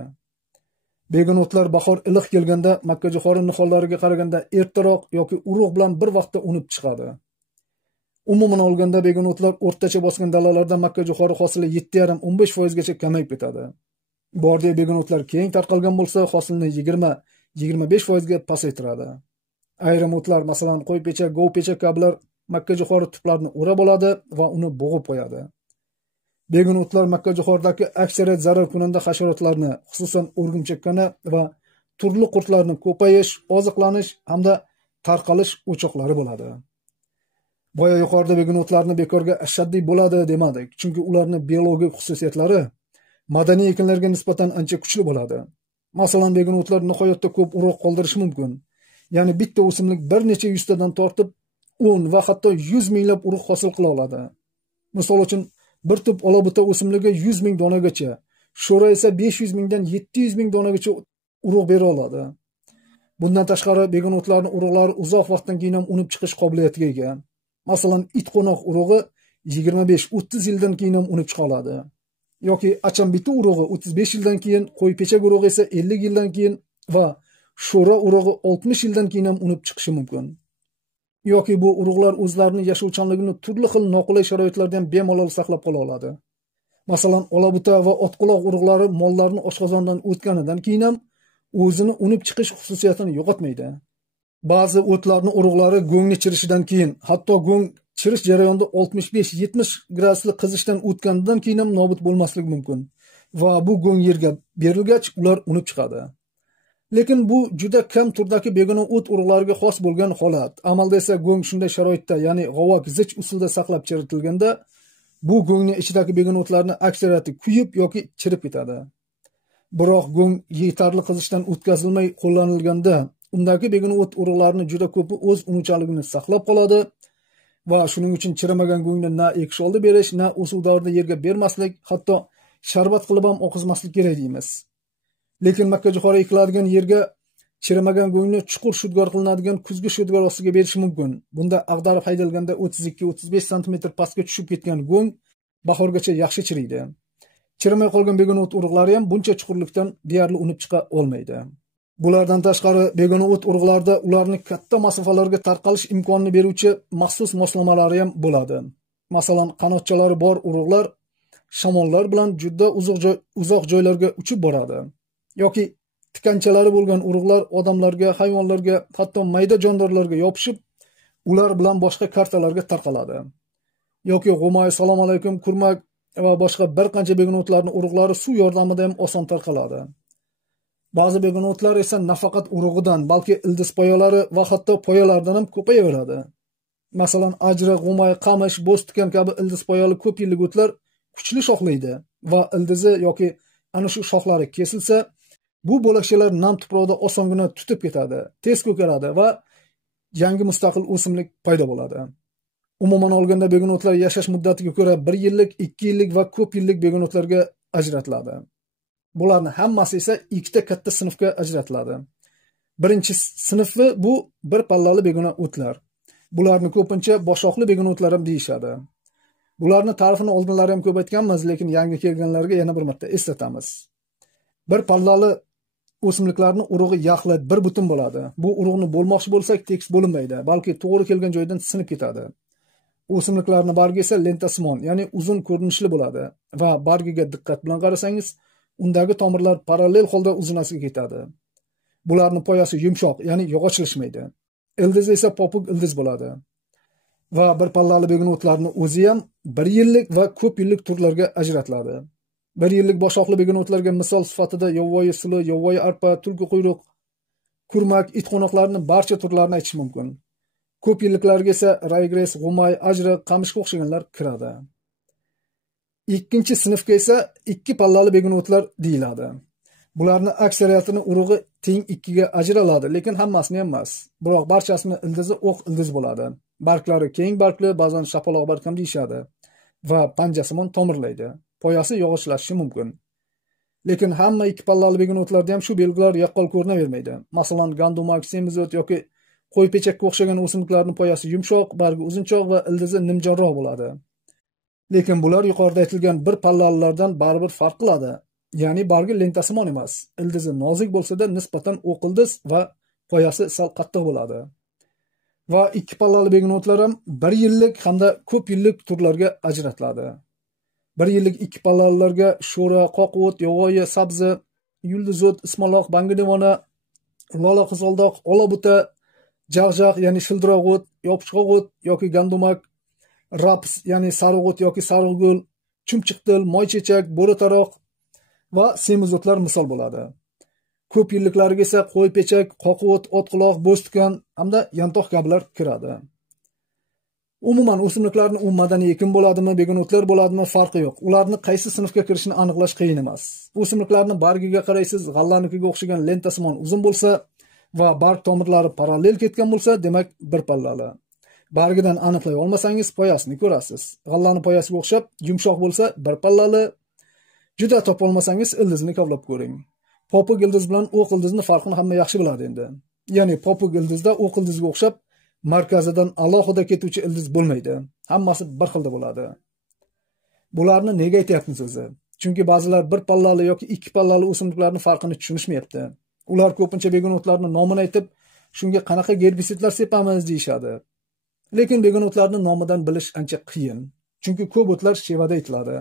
Begonotlar bahor iliq kelganda makkajo'xori nixollariga qaraganda ertaroq yoki urug' bilan bir vaqtda unib chiqadi. Umuman olganda begonotlar o'rtacha bosgan dalalarda makkajo'xori hosili 7,5-15% gacha kamayib ketadi. Bordiya begonotlar keng tarqalgan bo'lsa, hosilni 20-25% ga pasaytiradi. Ayrim o'tlar, masalan, qo'ypecha, govpecha kabilar makkajo'xori tuplarini o'rab oladi va uni bo'g'ib qo'yadi. Begonotlar makkajo'xoridagi aksariyat zarar kunanda hasharotlarni, xususan o'rgimchakkani va turli qurtlarni ko'payish, oziqlanish hamda tarqalish o'choqlari bo'ladi. Boya yuqorida begonotlarni bekorga ashaddiy bo'ladi demadik, chunki ularning biologik xususiyatlari madaniy ekinlarga nisbatan ancha kuchli bo'ladi. Masalan, begonotlar nihoyatda ko'p urug' qoldirishi mumkin. Ya'ni bitta o'simlik bir necha yuztadan tortib 10 va hatto 100 minglab urug' hosil qila oladi. Misol uchun, bir tup olabuta o'simligi 100 ming donagacha, sho'ra esa 500 mingdan 700 ming donagacha urug' bera oladi. Bundan tashqari, begonotlarning urug'lari uzoq vaqtdan keyin ham unib chiqish qobiliyatiga ega. Masalan, it qo'noq urug'i 25-30 yildan keyin ham unib chiqa oladi. Yoki achambiti urug'i 35 yildan keyin, qo'ypechak urug'i esa 50 yildan keyin va sho'ra urug'i 60 yildan keyin ham unib chiqishi mumkin. Yoki bu urug'lar o'zlarining yashovchanligini turli xil noqulay sharoitlardan bemalol saqlab qola oladi. Masalan, olabuta va otquloq urug'lari mollarning oshqozondan o'tganidan keyin ham o'zini unib chiqish xususiyatini yo'qotmaydi. Ba'zi o'tlarning urug'lari go'ngni chirishidan keyin, hatto go'ng chirish jarayonida 65-70 gradusli qizishdan o'tganidan keyin ham nobud bo'lmasligi mumkin va bu go'ng yerga berilgach ular unib chiqadi. Lekin bu juda kam turdagi begona o't urug'lariga xos bo'lgan holat. Amalda esa go'ng shunday sharoitda, ya'ni g'ovak zich usulda saqlab chiritilganda, bu go'ngning ichidagi begona o'tlarning aksariyati kuyib yoki chirib ketadi. Biroq go'ng yetarli qizishdan o'tkazilmay qo'llanilganda, undagi begona o't urug'larining juda ko'pi o'z unuvchanligini saqlab qoladi va shuning uchun chirimagan go'ngni na ekish oldi berish, na o'suv davrida yerga bermaslik, hatto sharbat qilib ham oqizmaslik kerak deymiz. Lekin makkajo'xori ekiladigan yerga chirimagan go'ngni chuqur shudgor qilinadigan kuzgi shudgor ostiga berish mumkin. Bunda ag'darib haydalganda 32-35 sm pastga tushib ketgan go'ng bahorgacha yaxshi chiriydi. Chirimay qolgan begona o't urug'lari ham buncha chuqurlikdan deyarli unib chiqa olmaydi. Bulardan tashqari, begona o't urug'larda ularning katta masofalarga tarqalish imkonini beruvchi maxsus moslamalari ham bo'ladi. Masalan, qanotchalari bor urug'lar shamollar bilan juda uzoq joylarga uchib boradi. Yoki tikanchalari bo'lgan urug'lar odamlarga, hayvonlarga, hatto mayda jondorlarga yopishib, ular bilan boshqa kartalarga tarqaladi. Yoki g'umay, salom alaykum, kurmak va boshqa bir qancha begona o'tlarning urug'lari suv yordamida ham oson tarqaladi. Ba'zi begona o'tlar esa nafaqat urug'idan, balki ildiz poyalari va hatto poyalardan ham ko'payaveradi. Masalan, ajra, g'umay, qamish, bo'ztikan kabi ildiz poyali ko'p yillik o'tlar kuchli shoxlaydi va ildizi yoki ana shu shoxlari kesilsa, bu bo'lakchalar nam tuproqda osongina tutib ketadi, tez ko'karadi va yangi mustaqil o'simlik paydo bo'ladi. Umuman olganda begona o'tlar yashash muddatiga ko'ra 1 yillik, 2 yillik va ko'p yillik begona o'tlarga ajratiladi. Bularning hammasi esa ikkita katta sinfga ajratiladi. Birinchi sinfi bu bir pallali begona o'tlar. Bularni ko'pincha boshoqli begona o'tlar ham deyishadi. Bularning ta'rifini oldinlari ham ko'p aytganmiz, lekin yangi kelganlarga yana bir marta eslatamiz. Bir pallali o'simliklarning urug'i yaxlit, bir butun bo'ladi. Bu urug'ni bo'lmoqchi bo'lsak, tekis bo'linmaydi, balki to'g'ri kelgan joydan sinib ketadi. O'simliklarning bargi esa lentasimon, ya'ni uzun ko'rinishli bo'ladi va bargiga diqqat bilan qarasangiz, undagi tomirlar parallel holda uzunasiga ketadi. Bularning poyasi yumshoq, ya'ni yog'ochlashmaydi. ildiz esa popuk ildiz bo'ladi. Va bir pallali begun o'tlarni o'zi ham 1 yillik va ko'p yillik turlarga ajratiladi. 1 yillik boshoqli begun o'tlarga misol sifatida yovvoyi suli, yovvoyi arpa, tulki quyruq, kurmak, it qo'noqlarining barcha turlarini aytish mumkin. Ko'p yilliklarga esa raygres, g'umay, ajriq, qamishga o'xshaganlar kiradi. Ikkinchi sinfga esa 2 pallali begun o'tlar deyiladi. Bularning aksariyatining urug'i teng 2 ga ajraladi, lekin hammasini emas. Biroq barchasining ildizi o'q ildiz bo'ladi. Barglari keng bargli, ba'zan shapaloq barg ham deyishadi va panjasimon tomirlaydi. Poyasi yog'ochlashishi mumkin. Lekin hamma 2 pallali begun o'tlarda ham shu belgilar yaqqol ko'rinavermaydi. Masalan, gandumak, semizot yoki qo'y pechakka o'xshagan o'simliklarning poyasi yumshoq, bargi uzunchoq va ildizi nimjonroq bo'ladi. Lekin bular yuqorida aytilgan bir pallalilardan baribir farq qiladi. Ya'ni bargi lentasimon emas, ildizi nozik bo'lsa-da nisbatan o'q ildiz va poyasi sal qattiq bo'ladi. Va 2 pallali begun o'tlar ham 1 yillik hamda ko'p yillik turlarga ajratiladi. 1 yillik 2 pallalilarga sho'ra, qoqo't, yovvoyi sabzi, yulduzot, ismaloq, bangidevona, lola qizg'aldoq, olabuta, jag'jaq ya'ni shildiroq o't, yopishqoq o't yoki gandumak, raps ya'ni sariq o't yoki sariq gul, chumchiqdil, moychechak, bo'rataroq va semizotlar misol bo'ladi. Ko'p yilliklariga esa qo'y pechak, qoqo't, otquloq, bo'ztukan hamda yantoq kabilar kiradi. Umuman o'simliklarni u madaniy ekin bo'ladimi, begun o'tlar bo'ladimi farqi yo'q. Ularni qaysi sinfga kirishini aniqlash qiyin emas. O'simliklarning bargiga qaraysiz, g'allanikiga o'xshagan lentasimon uzun bo'lsa va barg tomirlari parallel ketgan bo'lsa, demak bir pallali. Bargidan aniqlay olmasangiz poyasini ko'rasiz. G'allani poyasiga o'xshab yumshoq bo'lsa bir pallali. Juda topa olmasangiz ildizini kavlab ko'ring. Popuk ildiz bilan o'q ildizni farqini hamma yaxshi biladi endi. Ya'ni popuk ildizda o'q ildizga o'xshab markazidan alohida ketuvchi ildiz bo'lmaydi. Hammasi bir xilda bo'ladi. Bularni nega aytyapmiz o'zi? Chunki ba'zilar bir pallali yoki 2 pallali o'simliklarning farqini tushunishmayapti. Ular ko'pincha begun o'tlarning nomini aytib, shunga qanaqa gerbisidlar sepamiz deyshadi. Lekin begun o'tlarning nomidan bilish ancha qiyin. Chunki ko'p o'tlar shevada aytiladi.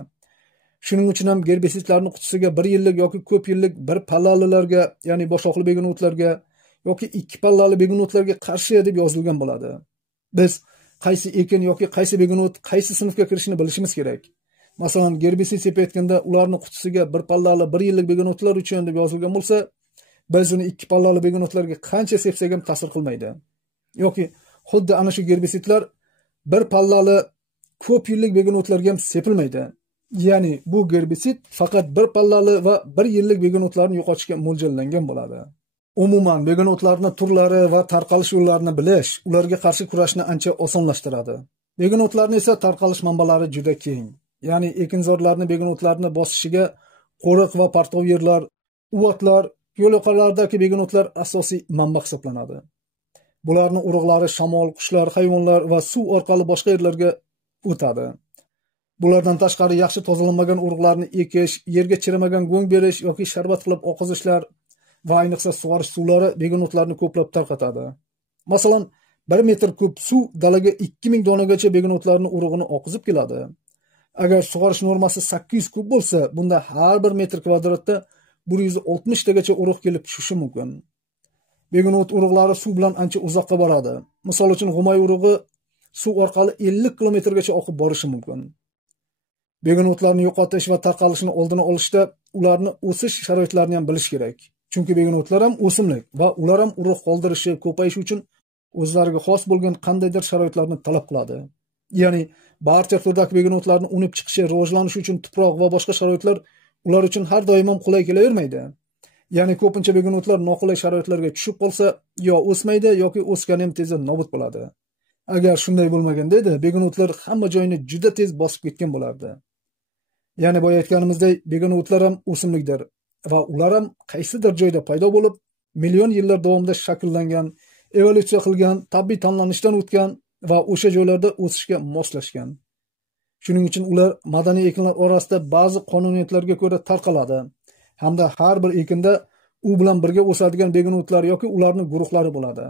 Shuning uchun ham gerbisidlarning qutisiga 1 yillik yoki ko'p yillik bir pallalilarga, ya'ni boshoqli begun o'tlarga yoki 2 pallali begun o'tlarga qarshi deb yozilgan bo'ladi. Biz qaysi ekin yoki qaysi begun o't qaysi sinfga kirishini bilishimiz kerak. Masalan, gerbisid sepayotganda ularning qutisiga 1 pallali 1 yillik begun o'tlar uchun deb yozilgan bo'lsa, biz uni 2 pallali begun o'tlarga qancha sepsak ham ta'sir qilmaydi. Yoki xuddi ana shu gerbisidlar 1 pallali ko'p yillik begun o'tlarga ham sepilmaydi. Ya'ni bu gerbisid faqat 1 pallali va 1 yillik begun o'tlarni yo'qotishga mo'ljallangan bo'ladi. Umuman begun o'tlarning turlari va tarqalish yo'llarini bilish ularga qarshi kurashni ancha osonlashtiradi. Begun o'tlarning esa tarqalish manbalari juda keng. Ya'ni ekinzorlarning begun o'tlarini bosishiga qo'riq va partov yerlar, uvotlar, yo'laqalardagi begun o'tlar asosiy manba hisoblanadi. Bularning urug'lari shamol, qushlar, hayvonlar va suv orqali boshqa yerlarga o'tadi. Bulardan tashqari yaxshi tozalanmagan urug'larni ekish, yerga chirimagan go'ng berish yoki sharbat qilib oqizishlar va ayniqsa sug'orish suvlari begun o'tlarni ko'plab tarqatadi. Masalan, 1 metr kub suv dalaga 2000 donagacha begun o'tlarning urug'ini oqizib keladi. Agar sug'orish normasi 800 kub bo'lsa, bunda har 1 metr kvadratda 160 tagacha urug' kelib tushishi mumkin. Begun o't urug'lari suv bilan ancha uzoqqa boradi. Misol uchun, g'umay urug'i suv orqali 50 kilometrgacha oqib borishi mumkin. Begun o'tlarni yo'qotish va tarqalishini oldini olishda ularni o'sish sharoitlarini ham bilish kerak. Chunki begun o'tlar ham o'simlik va ular ham urug' qoldirishi, ko'payishi uchun o'zlariga xos bo'lgan qandaydir sharoitlarni talab qiladi. Ya'ni barcha turdagi begun o'tlarni unib chiqishi, rivojlanishi uchun tuproq va boshqa sharoitlar ular uchun har doim ham qulay kelavermaydi. Ya'ni ko'pincha begun o'tlar noqulay sharoitlarga tushib qolsa, yo o'smaydi yoki o'sgani ham tezda nobud bo'ladi. Agar shunday bo'lmaganda edi, begun o'tlar hamma joyni juda tez bosib ketgan bo'lardi. Ya'ni boya aytganimizdek, begun o'tlar ham o'simlikdir va ular ham qaysidir joyda paydo bo'lib, million yillar davomida shakllangan, evolyutsiya qilgan, tabiiy tanlanishdan o'tgan va o'sha joylarda o'sishga moslashgan. Shuning uchun ular madaniy ekinlar orasida ba'zi qonuniyatlarga ko'ra tarqaladi hamda har bir ekinda u bilan birga o'sadigan begun o'tlar yoki ularning guruhlari bo'ladi.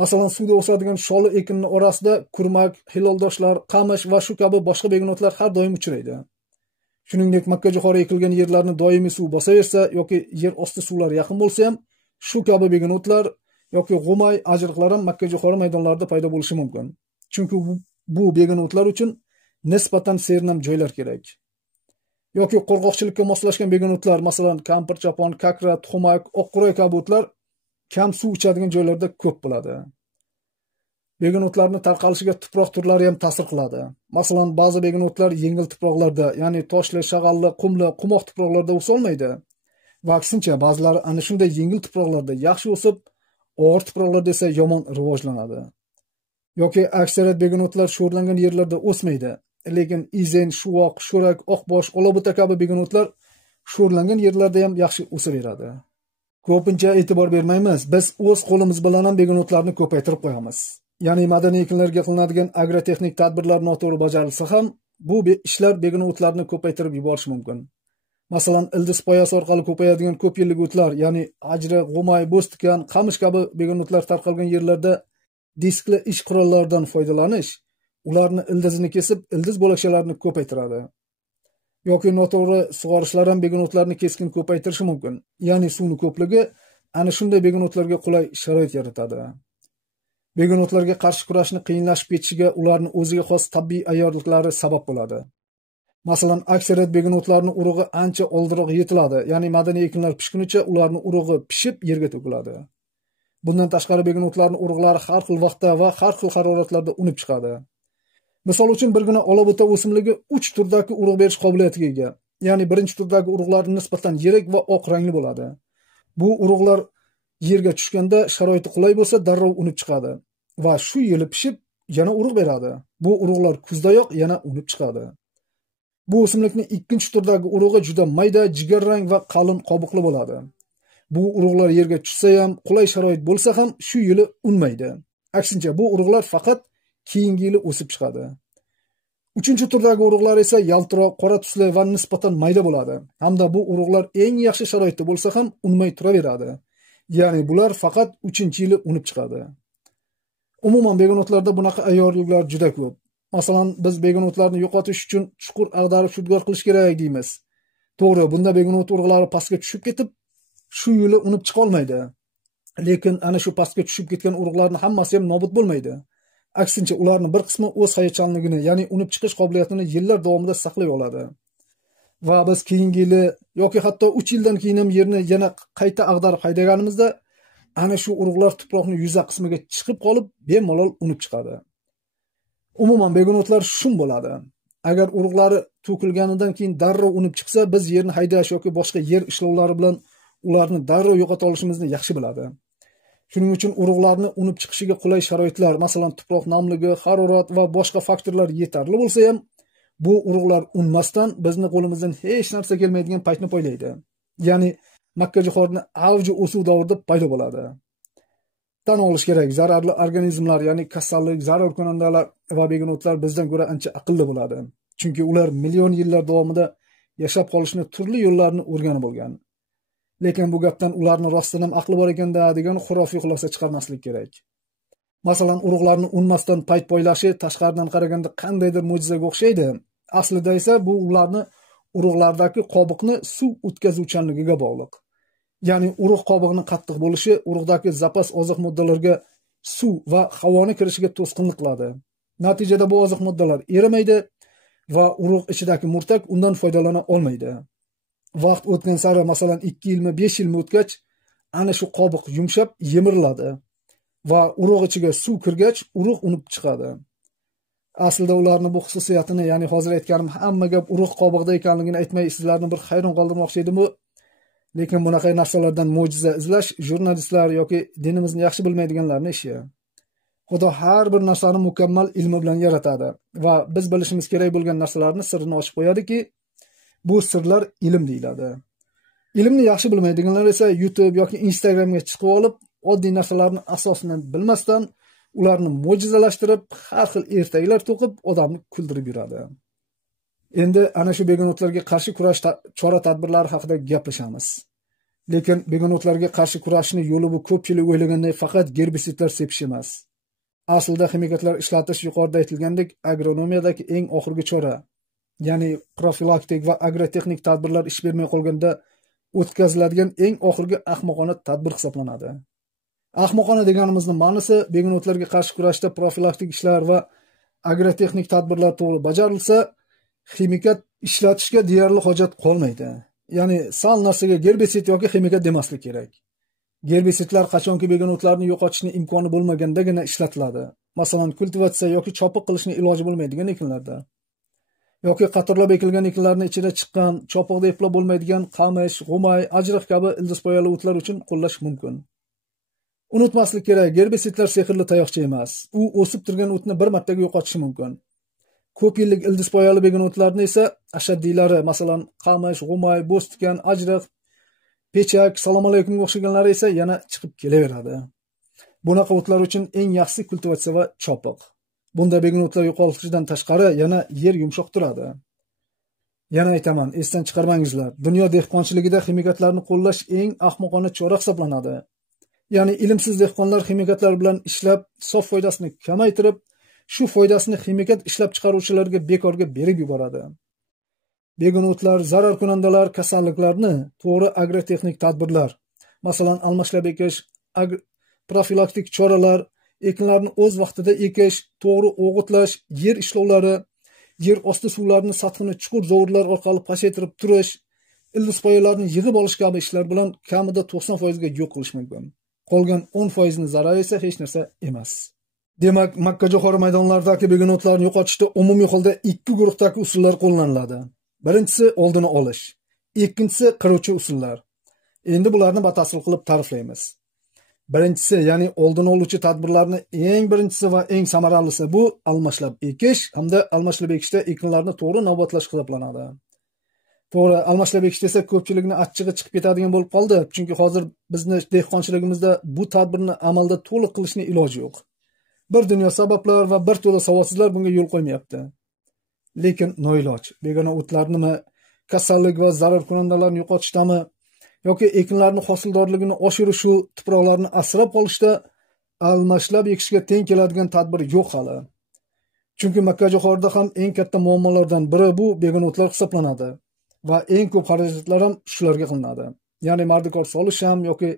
Masalan, suvda o'sadigan sholi ekinning orasida kurmak, hiloldoshlar, qamish va shu kabi boshqa begun o'tlar har doim uchraydi. Shuningdek, makkajo'xori ekilgan yerlarni doimiy suv bosaversa yoki yer osti suvlar yaqin bo'lsa ham, shu kabi begun o'tlar yoki g'umay, ajriqlar ham Makka jo'xori maydonlarida paydo bo'lishi mumkin. Chunki bu begonotlar uchun nisbatan sernam joylar kerak. Yoki qurg'oqchilikka moslashgan begonotlar, masalan, kampir chapon, kakra, tuxumak, oqqura kabi o'tlar kam suv ichadigan joylarda ko'p bo'ladi. Begonotlarning tarqalishiga tuproq turlari ham ta'sir qiladi. Masalan, ba'zi begonotlar yengil tuproqlarda, ya'ni toshli, shag'alli, qumli, qumoq tuproqlarda o'solmaydi. Va aksincha, ba'zilari ana shunday yengil tuproqlarda yaxshi o'sib, og'ir tuproqlarda esa yomon rivojlanadi. Yoki aksariyat begonotlar sho'rlangan yerlarda o'smaydi. Lekin izen, shuvoq, sho'rak, oqbosh, olabuta kabi begonotlar sho'rlangan yerlarda ham yaxshi o'saveradi. Ko'pincha e'tibor bermaymiz. Biz o'z qo'limiz bilan ham begonotlarni ko'paytirib qo'yamiz. Ya'ni madaniy ekinlarga qilinadigan agrotexnik tadbirlar noto'g'ri bajarilsa ham, bu ishlar begonotlarni ko'paytirib yuborishi mumkin. Masalan, ildiz poyasi orqali ko'payadigan ko'p yillik o'tlar, ya'ni ajra, g'umay, bo'stikan, qamish kabi begonotlar tarqalgan yerlarda diskli ish qurollaridan foydalanish ularni ildizini kesib, ildiz bo'laksalarini ko'paytiradi. Yoki noto'g'ri sug'orishlar ham begonotlarni keskin ko'paytirishi mumkin. Ya'ni suvning ko'pligi ana shunday begonotlarga qulay sharoit yaratadi. Begonotlarga qarshi kurashni qiyinlashib ketishiga ularning o'ziga xos tabiiy ayyorliklari sabab bo'ladi. Masalan, aksariyat begonotlarning urug'i ancha oldinroq yetiladi, ya'ni madaniy ekinlar pishgunicha ularning urug'i pishib yerga to'kiladi. Bundan tashqari begonotlarning urug'lari har xil vaqtda va har xil haroratlarda unib chiqadi. Misol uchun birgina olabuta o'simligi 3 turdagi urug' berish qobiliyatiga ega. Ya'ni birinchi turdagi urug'lar nisbatan yirik va oq rangli bo'ladi. Bu urug'lar yerga tushganda sharoiti qulay bo'lsa, darrov unib chiqadi va shu yili pishib yana urug' beradi. Bu urug'lar kuzdayoq yana unib chiqadi. Bu o'simlikning ikkinchi turdagi urug'i juda mayda, jigarrang va qalin qobiqli bo'ladi. Bu urug'lar yerga tushsa ham, qulay sharoit bo'lsa ham shu yili unmaydi. Aksincha, bu urug'lar faqat keyingi yili o'sib chiqadi. Uchinchi turdagi urug'lar esa yaltiroq, qora tusli va nisbatan mayda bo'ladi. Hamda bu urug'lar eng yaxshi sharoitda bo'lsa ham unmay turaveradi. Ya'ni bular faqat 3-yili unib chiqadi. Umuman begonotlarda bunaqa ayyorliklar juda ko'p. Masalan, biz begonotlarni yo'qotish uchun chuqur ag'darib shudgor qilish kerak deymiz. To'g'ri, bunda begonot urug'lari pastga tushib ketib, shu yili unib chiqa olmaydi. Lekin ana shu pastga tushib ketgan urug'larning hammasi ham nobud bo'lmaydi. Aksincha, ularning bir qismi o'z hayotchanligini, ya'ni unib chiqish qobiliyatini yillar davomida saqlay oladi. Va biz keyingi yili yoki hatto 3 yildan keyin ham yerni yana qayta ag'darib haydaganimizda ana shu urug'lar tuproqning yuza qismiga chiqib qolib, bemalol unib chiqadi. Umuman begonotlar shum bo'ladi. Agar urug'lari to'kilganidan keyin darrov unib chiqsa, biz yerni haydash yoki boshqa yer ishlovlari bilan ularni darrov yo'qota olishimizni yaxshi biladi. Shuning uchun urug'larni unib chiqishiga qulay sharoitlar, masalan, tuproq namligi, harorat va boshqa faktorlar yetarli bo'lsa ham, bu urug'lar unmasdan bizni qo'limizdan hech narsa kelmaydigan paytni poylaydi. Ya'ni Makka jo'xorini avji o'suv davrida paydo bo'ladi. Tan olish kerak, zararli organizmlar, ya'ni kasallik, zarar kunandalar va begonotlar bizdan ko'ra ancha aqlli bo'ladi. Chunki ular million yillar davomida yashab qolishni turli yo'llarini o'rganib bo'lgan. Lekin bu gapdan ularning rostdan ham aqli bor ekanda degan xurofiy xulosa chiqarmaslik kerak. Masalan, urug'larni unmasdan payt poylashi tashqaridan qaraganda qandaydir mo'jizaga o'xshaydi. Aslida esa bu ularni urug'lardagi qobiqni suv o'tkazuvchanligiga bog'liq. Ya'ni urug' qobig'ining qattiq bo'lishi urug'dagi zapas oziq moddalarga suv va havoni kirishiga to'sqinlik qiladi. Natijada bu oziq moddalar erimaydi va urug' ichidagi murtak undan foydalana olmaydi. Vaqt o'tgan sari, masalan 2 yilmi, 5 yilmi o'tgach, ana shu qobiq yumshab, yemiriladi va urug' ichiga suv kirgach, urug' unib chiqadi. Aslida ularning bu xususiyatini, ya'ni hozir aytganim hamma gap urug' qobig'ida ekanligini aytmay sizlarni bir hayron qoldirmoqchi edim. Lekin bunaqa narsalardan mo'jiza izlash jurnalistlar yoki dinimizni yaxshi bilmaydiganlarning ishi. Xudo har bir narsani mukammal ilmi bilan yaratadi va biz bilishimiz kerak bo'lgan narsalarni sirrini ochib qo'yadiki, bu sirlar ilm deyiladi. Ilmni yaxshi bilmaydiganlar esa YouTube yoki Instagramga chiqib olib, oddiy narsalarni asosini bilmasdan ularni mo'jizalashtirib, har xil ertaklar to'qib, odamni kuldirib yuradi. Endi ana shu begonotlarga qarshi kurash chora-tadbirlari haqida gaplashamiz. Lekin begonotlarga qarshi kurashni yo'li bu ko'pchilik o'ylaganday faqat gerbisidlar sepish emas. Aslida ximikatlar ishlatish yuqorida aytilgandek agronomiyadagi eng oxirgi chora, ya'ni profilaktik va agrotexnik tadbirlar ish bermay qolganda o'tkaziladigan eng oxirgi ahmoqona tadbir hisoblanadi. Ahmoqona deganimizning ma'nosi begun o'tlarga qarshi kurashda profilaktik ishlar va agrotexnik tadbirlar to'g'ri bajarilsa, ximikat ishlatishga deyarli hojat qolmaydi. Ya'ni sal narsaga gerbisid yoki ximikat demaslik kerak. Gerbisidlar qachonki begun o'tlarni yo'qotishni imkoni bo'lmagandagina ishlatiladi. Masalan, kultivatsiya yoki chopiq qilishni iloji bo'lmaydigan ekinlarda yoki qatorlab ekilgan ekinlarning ichida chiqqan, chopiqda eplab bo'lmaydigan qamish, g'umay, ajriq kabi ildizpoyali o'tlar uchun qo'llash mumkin. Unutmaslik kerak, gerbisidlar sehrli tayoqcha emas. U o'sib turgan o'tni bir martaga yo'qotishi mumkin. Ko'p yillik ildizpoyali begun o'tlarni esa ashaddiylari, masalan, qamish, g'umay, bo'stikkan, ajriq, pechak, salom alaykumga o'xshaganlari esa yana chiqib kelaveradi. Bunaqa o'tlar uchun eng yaxshisi kultivatsiya va chopiq. Bunda begun o'tlar yo'qolishidan tashqari yana yer yumshoq turadi. Yana aytaman, esdan chiqarmangizlar. Dunyo dehqonchiligida ximikatlarni qo'llash eng ahmoqona chora hisoblanadi. Ya'ni ilmsiz dehqonlar ximikatlar bilan ishlab, sof foydasini kamaytirib, shu foydasini ximikat ishlab chiqaruvchilarga bekorga berib yuboradi. Begun o'tlar, zarar kunandalar, kasalliklarni to'g'ri agrotexnik tadbirlar, masalan, almashlab ekish, profilaktik choralar, ekinlarni o'z vaqtida ekish, to'g'ri o'g'itlash, yer ishlovlari, yer osti suvlarini sathini chuqur zovurlar orqali pasaytirib turish, ildizpoyalarni yig'ib olish kabi ishlar bilan kamida 90% ga yo'q qilish mumkin. Qolgan 10% ni zarar esa hech narsa emas. Demak, makkajo'xori maydonlaridagi begun o'tlarni yo'qotishda umumiy holda ikki guruhdagi usullar qo'llaniladi. Birinchisi oldini olish, ikkinchisi qiruvchi usullar. Endi bularni batafsil qilib ta'riflaymiz. Birinchisi, ya'ni oldini oluvchi tadbirlarni eng birinchisi va eng samaralisi bu almashlab ekish hamda almashlab ekishda ekinlarni to'g'ri navbatlash hisoblanadi. To'g'ri, almashlab ekishda esa ko'pchilikni achchig'i chiqib ketadigan bo'lib qoldi, chunki hozir bizni dehqonchiligimizda bu tadbirni amalda to'liq qilishning iloji yo'q. Bir dunyo sabablar va bir to'la savodsizlar bunga yo'l qo'ymayapti. Lekin noiloj. Begona o'tlar nima? Kasallik va zarar kunandalarni yo'qotishdami yoki ekinlarni hosildorligini oshirish, shu tuproqlarni asrab qolishda almashlab ekishga teng keladigan tadbir yo'q hali. Chunki makkajo'xorida ham eng katta muammolardan biri bu begona o'tlar hisoblanadi va eng ko'p xarajatlar ham shularga qilinadi. Ya'ni mardikor solish ham yoki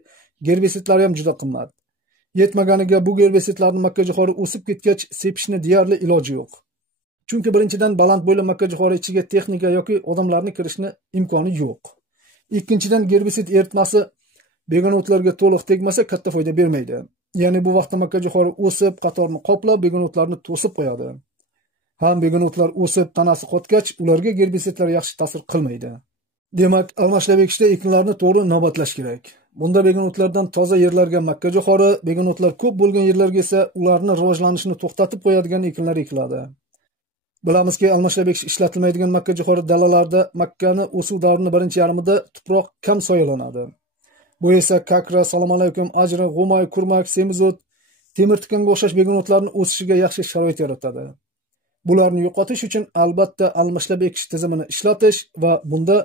gerbisidlar ham juda qimmat. Yetmaganiga bu gerbisidlarni makkajo'xori o'sib ketgach sepishni deyarli iloji yo'q. Chunki birinchidan baland bo'yli makkajo'xori ichiga texnika yoki odamlarni kirishni imkoni yo'q. Ikkinchidan gerbisid eritmasi begona o'tlarga to'liq tegmasa katta foyda bermaydi. Ya'ni bu vaqtda makkajo'xori o'sib, qatorni qoplab, begona o'tlarni to'sib qo'yadi. Ham begona o'tlar o'sib, tanasi qotgach, ularga gerbisidlar yaxshi ta'sir qilmaydi. Demak, almashlab ekishda ekinlarni to'g'ri navbatlash kerak. Bunda begona o'tlardan toza yerlarga makkajo'xori, begona o'tlar ko'p bo'lgan yerlarga esa ularni rivojlanishini to'xtatib qo'yadigan ekinlar ekiladi. Bilamizki, almashlab ekish ishlatilmaydigan makkajo'xori dalalarida makkani o'suv davrining birinchi yarmida tuproq kam soyalanadi. Bu esa kakra, salom alaykum, ajri, g'umay, kurmak, semizot, temir tikanga o'xshash begona o'tlarning o'sishiga yaxshi sharoit yaratadi. Bularni yo'qotish uchun albatta almashlab ekish tizimini ishlatish va bunda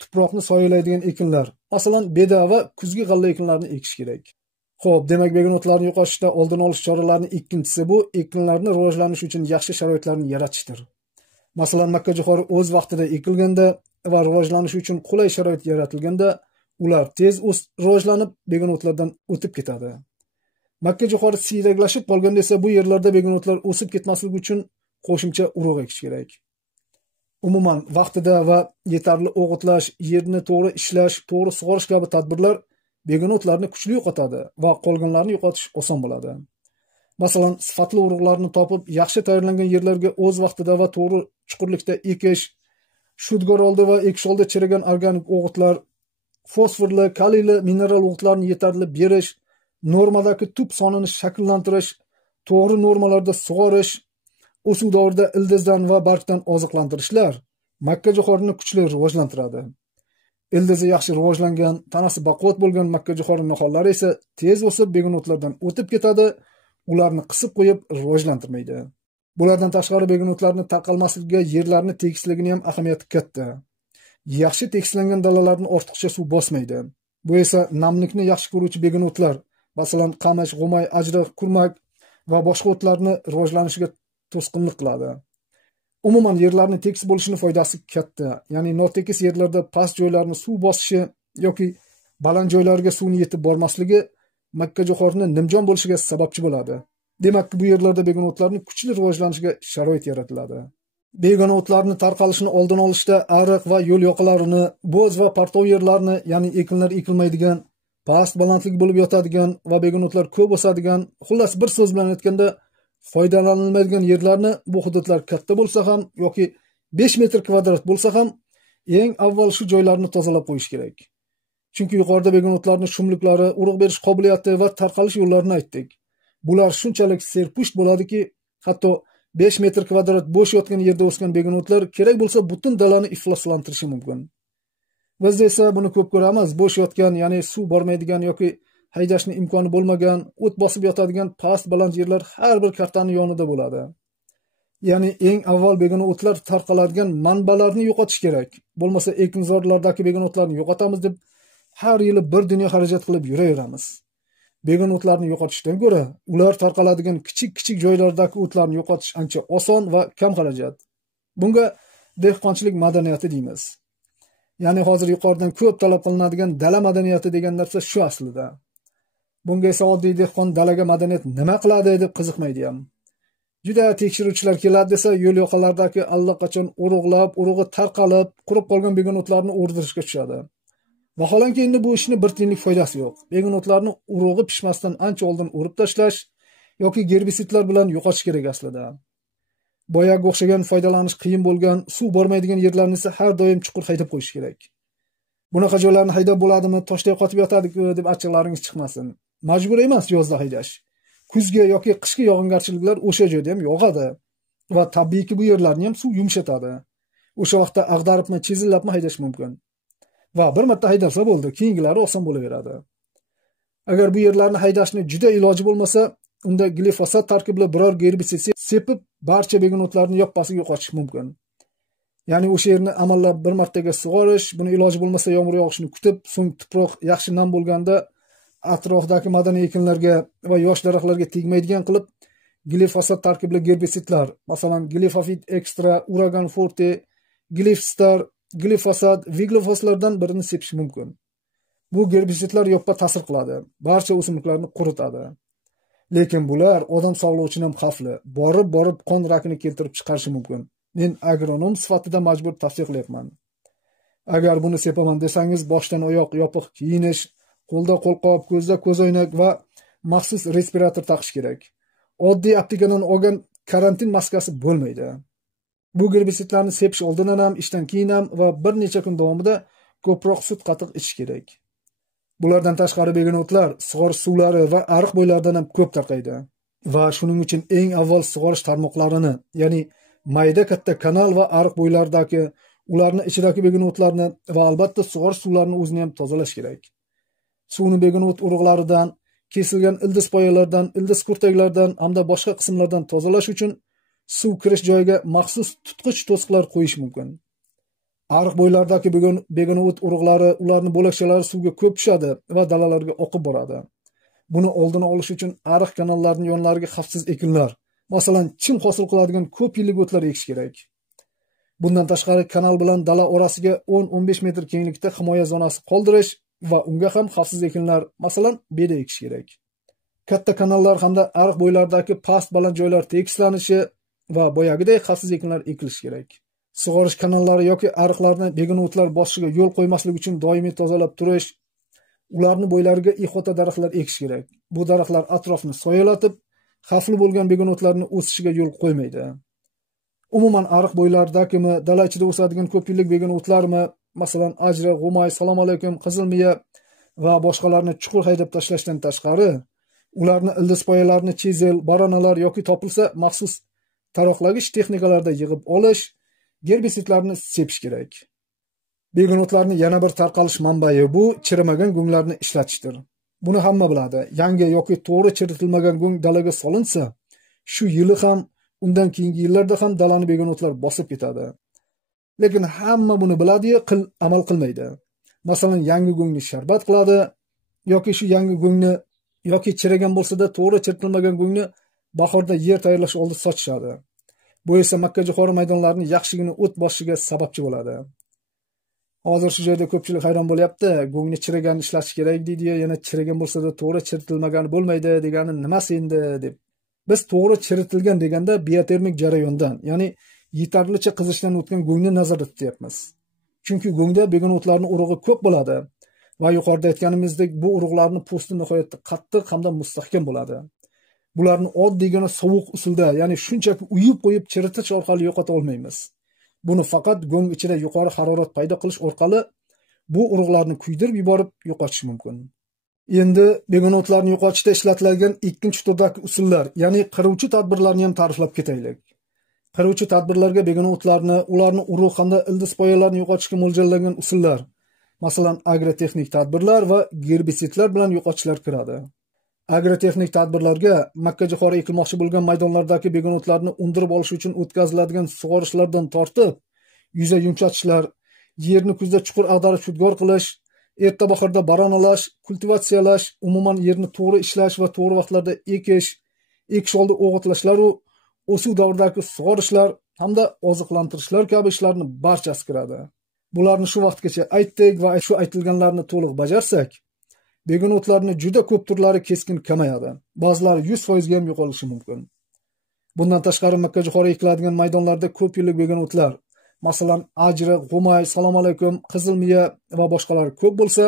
tuproqni soyalaydigan ekinlar, masalan, beda va kuzgi g'alla ekinlarini ekish kerak. Xo'p, demak, begona o'tlarni yo'qotishda oldini olish choralarining ikkinchisi bu ekinlarning rivojlanishi uchun yaxshi sharoitlarni yaratishdir. Masalan, makkajo'xori o'z vaqtida ekilganda va rivojlanishi uchun qulay sharoit yaratilganda, ular tez rivojlanib, begona o'tlardan o'tib ketadi. Makkajo'xori siyraklashib qolganda esa bu yerlarda begona o'tlar o'sib ketmasligi uchun qo'shimcha urug' ekish kerak. Umuman, vaqtida va yetarli o'g'itlash, yerni to'g'ri ishlash, to'g'ri sug'orish kabi tadbirlar begona o'tlarni kuchli yo'qotadi va qolganlarni yo'qotish oson bo'ladi. Masalan, sifatli urug'larni topib, yaxshi tayyorlangan yerlarga o'z vaqtida va to'g'ri chuqurlikda ekish, shudgor oldi va ekish oldi chirigan organik o'g'itlar, fosforli, kaliyli mineral o'g'itlarni yetarli berish, normadagi tub sonini shakllantirish, to'g'ri normalarda sug'orish, o'suv davrida ildizdan va bargdan oziqlantirishlar makkajo'xorini kuchli rivojlantiradi. Ildizi yaxshi rivojlangan, tanasi baquvvat bo'lgan makkajo'xori nihonlari esa tez o'sib, begona o'tlardan o'tib ketadi, ularni qisib qo'yib rivojlantirmaydi. Bulardan tashqari begona o'tlarni tarqalmasligiga yerlarni tekisligini ham ahamiyati katta. Yaxshi tekislangan dalalarni ortiqcha suv bosmaydi. Bu esa namlikni yaxshi ko'ruvchi begona o'tlar, masalan, qamish, g'umay, ajriq, kurmak va boshqa o'tlarni rivojlanishiga to'sqinlik qiladi. Umuman yerlarning tekis bo'lishining foydasi katta. Ya'ni notekis yerlarda past joylarni suv bosishi yoki baland joylarga suvni yetib bormasligi Makka jo'xorini nimjon bo'lishiga sababchi bo'ladi. Demak, bu yerlarda begona o'tlarning kuchli rivojlanishiga sharoit yaratiladi. Begona o'tlarni tarqalishini oldini olishda ariq va yo'l yoqalarini, bo'z va partov yerlarni, ya'ni ekinlar ekilmaydigan, past balandlik bo'lib yotadigan va begona o'tlar ko'p o'sadigan, xullas bir so'z bilan aytganda, foydalanilmaydigan yerlarni bu hududlar katta bo'lsa ham yoki 5 metr kvadrat bo'lsa ham eng avval shu joylarni tozalab qo'yish kerak. Chunki yuqorida begona o'tlarning shumliklari, urug' berish qobiliyati va tarqalish yo'llarini aytdik. Bular shunchalik serpusht bo'ladiki, hatto 5 metr kvadrat bo'sh yotgan yerda o'sgan begona o'tlar kerak bo'lsa butun dalani ifloslantirishi mumkin. Bizda esa buni ko'p ko'ramiz. Bo'sh yotgan, ya'ni suv bormaydigan yoki haydashning imkoni bo'lmagan, o't bosib yotadigan past baland yerlar har bir kartaning yonida bo'ladi. Ya'ni eng avval begona o'tlar tarqaladigan manbalarni yo'qotish kerak. Bo'lmasa ekinzorlardagi begona o'tlarni yo'qotamiz deb har yili bir dunyo xarajat qilib yuraveramiz. Begona o'tlarni yo'qotishdan ko'ra, ular tarqaladigan kichik joylardagi o'tlarni yo'qotish ancha oson va kam xarajat. Bunga dehqonchilik madaniyati deymiz. Ya'ni hozir yuqoridan ko'p talab qilinadigan dala madaniyati degan narsa shu aslida. Bunga esa oddiy dehqon dalaga madaniyat nima qiladi deb qiziqmaydi ham. Juda tekshiruvchilar keladi desa, yo'l yoqalardagi allaqachon urug'i tarqalib, qurib qolgan begona o'tlarni o'rdirishga tushadi. Vaholanki endi bu ishni bir tiyinlik foydasi yo'q. Begona o'tlarni urug'i pishmasdan ancha oldin o'rib tashlash yoki gerbisidlar bilan yo'qotish kerak aslida. Boyaga o'xshagan foydalanish qiyin bo'lgan, suv bormaydigan yerlarni esa har doim chuqur haydab qo'yish kerak. Bunaqa joylarni haydab bo'ladimi, toshday qotib yotadi-ku deb achchiqlaringiz chiqmasin. Majbur emas yozda haydash. Kuzgi yoki qishki yog'ingarchiliklar o'sha joyda ham yog'adi va tabiiyki bu yerlarni ham suv yumshatadi. O'sha vaqtda ag'daribmi, chizillabmi haydash mumkin. Va bir marta haydalsa bo'ldi, keyingilari oson bo'laveradi. Agar bu yerlarni haydashni juda iloji bo'lmasa, unda glifosat tarkibli biror gerbisid sepib, barcha begona o'tlarni yoppasiga yo'qotish mumkin. Ya'ni o'sha yerni amallab bir martaga sug'orish, buni iloji bo'lmasa yomg'ir yog'ishini kutib, so'ng tuproq yaxshi nam bo'lganda atrofdagi madaniy ekinlarga va yosh daraxtlarga tegmaydigan qilib glifosat tarkibli gerbisidlar, masalan glifofit extra, uragan forte, glifstar, glifosat, viglifoslardan birini sepish mumkin. Bu gerbisidlar yoppa ta'sir qiladi, barcha o'simliklarni quritadi. Lekin bular odam sog'lig'i uchun ham xavfli, borib qon rakini keltirib chiqarishi mumkin. Men agronom sifatida majbur tavsiya qilyapman. Agar buni sepaman desangiz, boshdan oyoq yopiq kiyinish, qo'lda qo'lqop, ko'zda ko'zoynak va maxsus respirator taqish kerak. Oddiy aptekadan olgan karantin maskasi bo'lmaydi. Bu gerbisidlarni sepish oldidan ham, ishdan keyin ham va bir necha kun davomida ko'proq sut qatiq ichish kerak. Bulardan tashqari begona o'tlar sug'orish suvlari va ariq bo'ylaridan ham ko'p tarqaydi. Va shuning uchun eng avval sug'orish tarmoqlarini, ya'ni mayda katta kanal va ariq bo'ylaridagi, ularni ichidagi begona o'tlarni va albatta sug'orish suvlarini o'zini ham tozalash kerak. Suvni begona o't urug'laridan, kesilgan ildiz poyalardan, ildiz kurtaklardan hamda boshqa qismlardan tozalash uchun suv kirish joyiga maxsus tutqich to'siqlar qo'yish mumkin. Ariq bo'ylaridagi begona o't urug'lari, ularning bo'lakchalari suvga ko'p tushadi va dalalarga oqib boradi. Buni oldini olish uchun ariq kanallarining yonlariga xavfsiz ekinlar, masalan, chim hosil qiladigan ko'p yillik o'tlar ekish kerak. Bundan tashqari kanal bilan dala orasiga 10-15 metr kenglikda himoya zonasi qoldirish va unga ham xavfsiz ekinlar, masalan, beda ekish kerak. Katta kanallar hamda ariq bo'ylaridagi past baland joylar tekislanishi va boyagidek xavfsiz ekinlar ekilishi kerak. Sug'orish kanallari yoki ariqlarni begona o'tlar bosishiga yo'l qo'ymaslik uchun doimiy tozalab turish, ularni bo'ylariga ihota daraxtlar ekish kerak. Bu daraxtlar atrofni soyalatib, xavfli bo'lgan begona o'tlarni o'sishiga yo'l qo'ymaydi. Umuman ariq bo'ylaridagimi, dala ichida o'sadigan ko'p yillik begona o'tlarmi, masalan, ajra, g'umay, salom alaykum, qizilmiya va boshqalarni chuqur haydab tashlashdan tashqari, ularni ildiz poyalarini chizel, baranalar yoki topilsa maxsus taroqlagich texnikalarda yig'ib olish, gerbisidlarni sepish kerak. Begona o'tlarning yana bir tarqalish manbai bu chirimagan go'nglarni ishlatishdir. Buni hamma biladi. Yangi yoki to'g'ri chiritilmagan go'ng dalaga solinsa, shu yili ham, undan keyingi yillarda ham dalani begona o'tlar bosib ketadi. Lekin hamma buni biladi-yu, amal qilmaydi. Masalan, yangi go'ngni sharbat qiladi yoki shu yangi go'ngni yoki chirigan bo'lsa-da to'g'ri chiritilmagan go'ngni bahorda yer tayyorlash oldida sochishadi. Bu esa makka jo'xori maydonlarining yaxshigina o't bosishiga sababchi bo'ladi. Hozir shu joyda ko'pchilik hayron bo'lyapti. Go'ngni chiriganni ishlatish kerak deydi-yu, yana chirigan bo'lsa-da to'g'ri chiritilmagani bo'lmaydi degani nimasi endi deb. Biz to'g'ri chiritilgan deganda biotermik jarayondan, ya'ni yetarlicha qizishdan o'tgan go'ngni nazarda tutyapmiz. Chunki go'ngda begonotlarning urug'i ko'p bo'ladi va yuqorida aytganimizdek bu urug'larning po'sti nihoyatda qattiq hamda mustahkam bo'ladi. Bularni oddiygina sovuq usulda, ya'ni shunchaki uyib qo'yib chiritish orqali yo'qota olmaymiz. Buni faqat go'ng ichida yuqori harorat paydo qilish orqali bu urug'larni kuydirib yuborib yo'qotish mumkin. Endi begonotlarni yo'qotishda ishlatiladigan ikkinchi turdagi usullar, ya'ni qiruvchi tadbirlarni ham ta'riflab ketaylik. Qiruvchi tadbirlarga begonotlarni, ularni urug' hamda ildiz poyalarini yo'qotishga mo'ljallangan usullar, masalan, agrotexnik tadbirlar va gerbisidlar bilan yo'qotishlar kiradi. Agrotexnik tadbirlarga makkajo'xori ekilmoqchi bo'lgan maydonlardagi begonotlarni undirib olish uchun o'tkaziladigan sug'orishlardan tortib, yuza yumshatishlar, yerni kuzda chuqur ag'darib shudgor qilish, erta bahorda baranalash, kultivatsiyalash, umuman yerni to'g'ri ishlash va to'g'ri vaqtlarda ekish oldi o'g'itlashlar va o'suv davridagi sug'orishlar hamda oziqlantirishlar kabi ishlarni barchasi kiradi. Bularni shu vaqtgacha aytdik va shu aytilganlarni to'liq bajarsak, begonotlarni juda ko'p turlari keskin kamayadi. Ba'zilari 100% ga ham yo'qolishi mumkin. Bundan tashqari makkajo'xori ekiladigan maydonlarda ko'p yillik begonotlar, masalan, ajri, g'umay, salom alaykum, qizilmiya va boshqalar ko'p bo'lsa,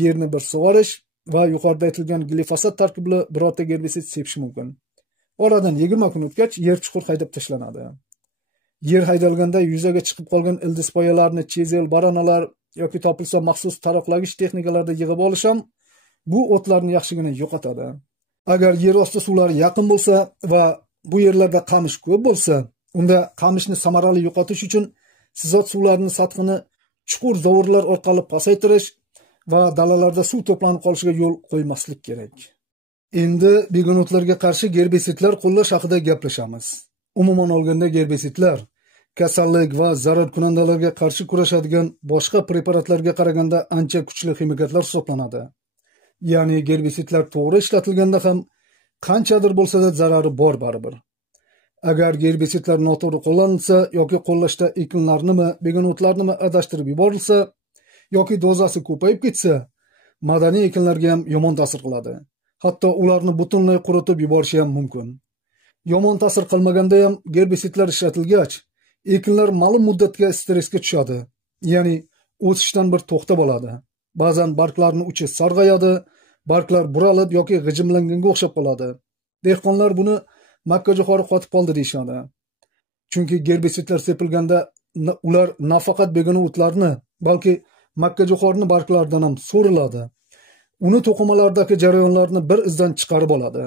yerni bir sug'orish va yuqorida aytilgan glifosat tarkibli birorta gerbisid sepish mumkin. Oradan 20 kun o'tgach yer chuqur haydab tashlanadi. Yer haydalganda yuzaga chiqib qolgan ildiz poyalarini chezel, baranalar yoki topilsa maxsus taroqlagich texnikalarda yig'ib olish ham bu o'tlarni yaxshigina yo'qotadi. Agar yer osti suvlari yaqin bo'lsa va bu yerlarda qamish ko'p bo'lsa, unda qamishni samarali yo'qotish uchun sizot suvlarining sathini chuqur zovurlar orqali pasaytirish va dalalarda suv to'planib qolishiga yo'l qo'ymaslik kerak. Endi begonotlarga qarshi gerbisidlar qo'llash haqida gaplashamiz. Umuman olganda gerbisidlar kasallik va zarar kunandalarga qarshi kurashadigan boshqa preparatlarga qaraganda ancha kuchli ximikatlar hisoblanadi. Ya'ni gerbisidlar to'g'ri ishlatilganda ham qanchadir bo'lsa-da zarari bor baribir. Agar gerbisidlar noto'g'ri qo'llanilsa yoki qo'llashda ekinlarnimi, begonotlarnimi adashtirib yuborilsa yoki dozasi ko'payib ketsa, madaniy ekinlarga ham yomon ta'sir qiladi. Hatto ularni butunlay quritib yuborishi ham mumkin. Yomon ta'sir qilmaganda ham gerbisidlar ishlatilgach, ekinlar ma'lum muddatga stressga tushadi. Ya'ni o'sishdan bir to'xtab oladi. Ba'zan barglarning uchi sarg'ayadi, barglar buralib yoki g'ijimlanganga o'xshab qoladi. Dehqonlar buni makkajo'xori qotib qoldi deyishadi. Chunki gerbisidlar sepilganda ular nafaqat begona o'tlarni, balki makkajo'xorini barglaridan ham so'riladi. Uni to'qimalardagi jarayonlarni bir izdan chiqarib oladi.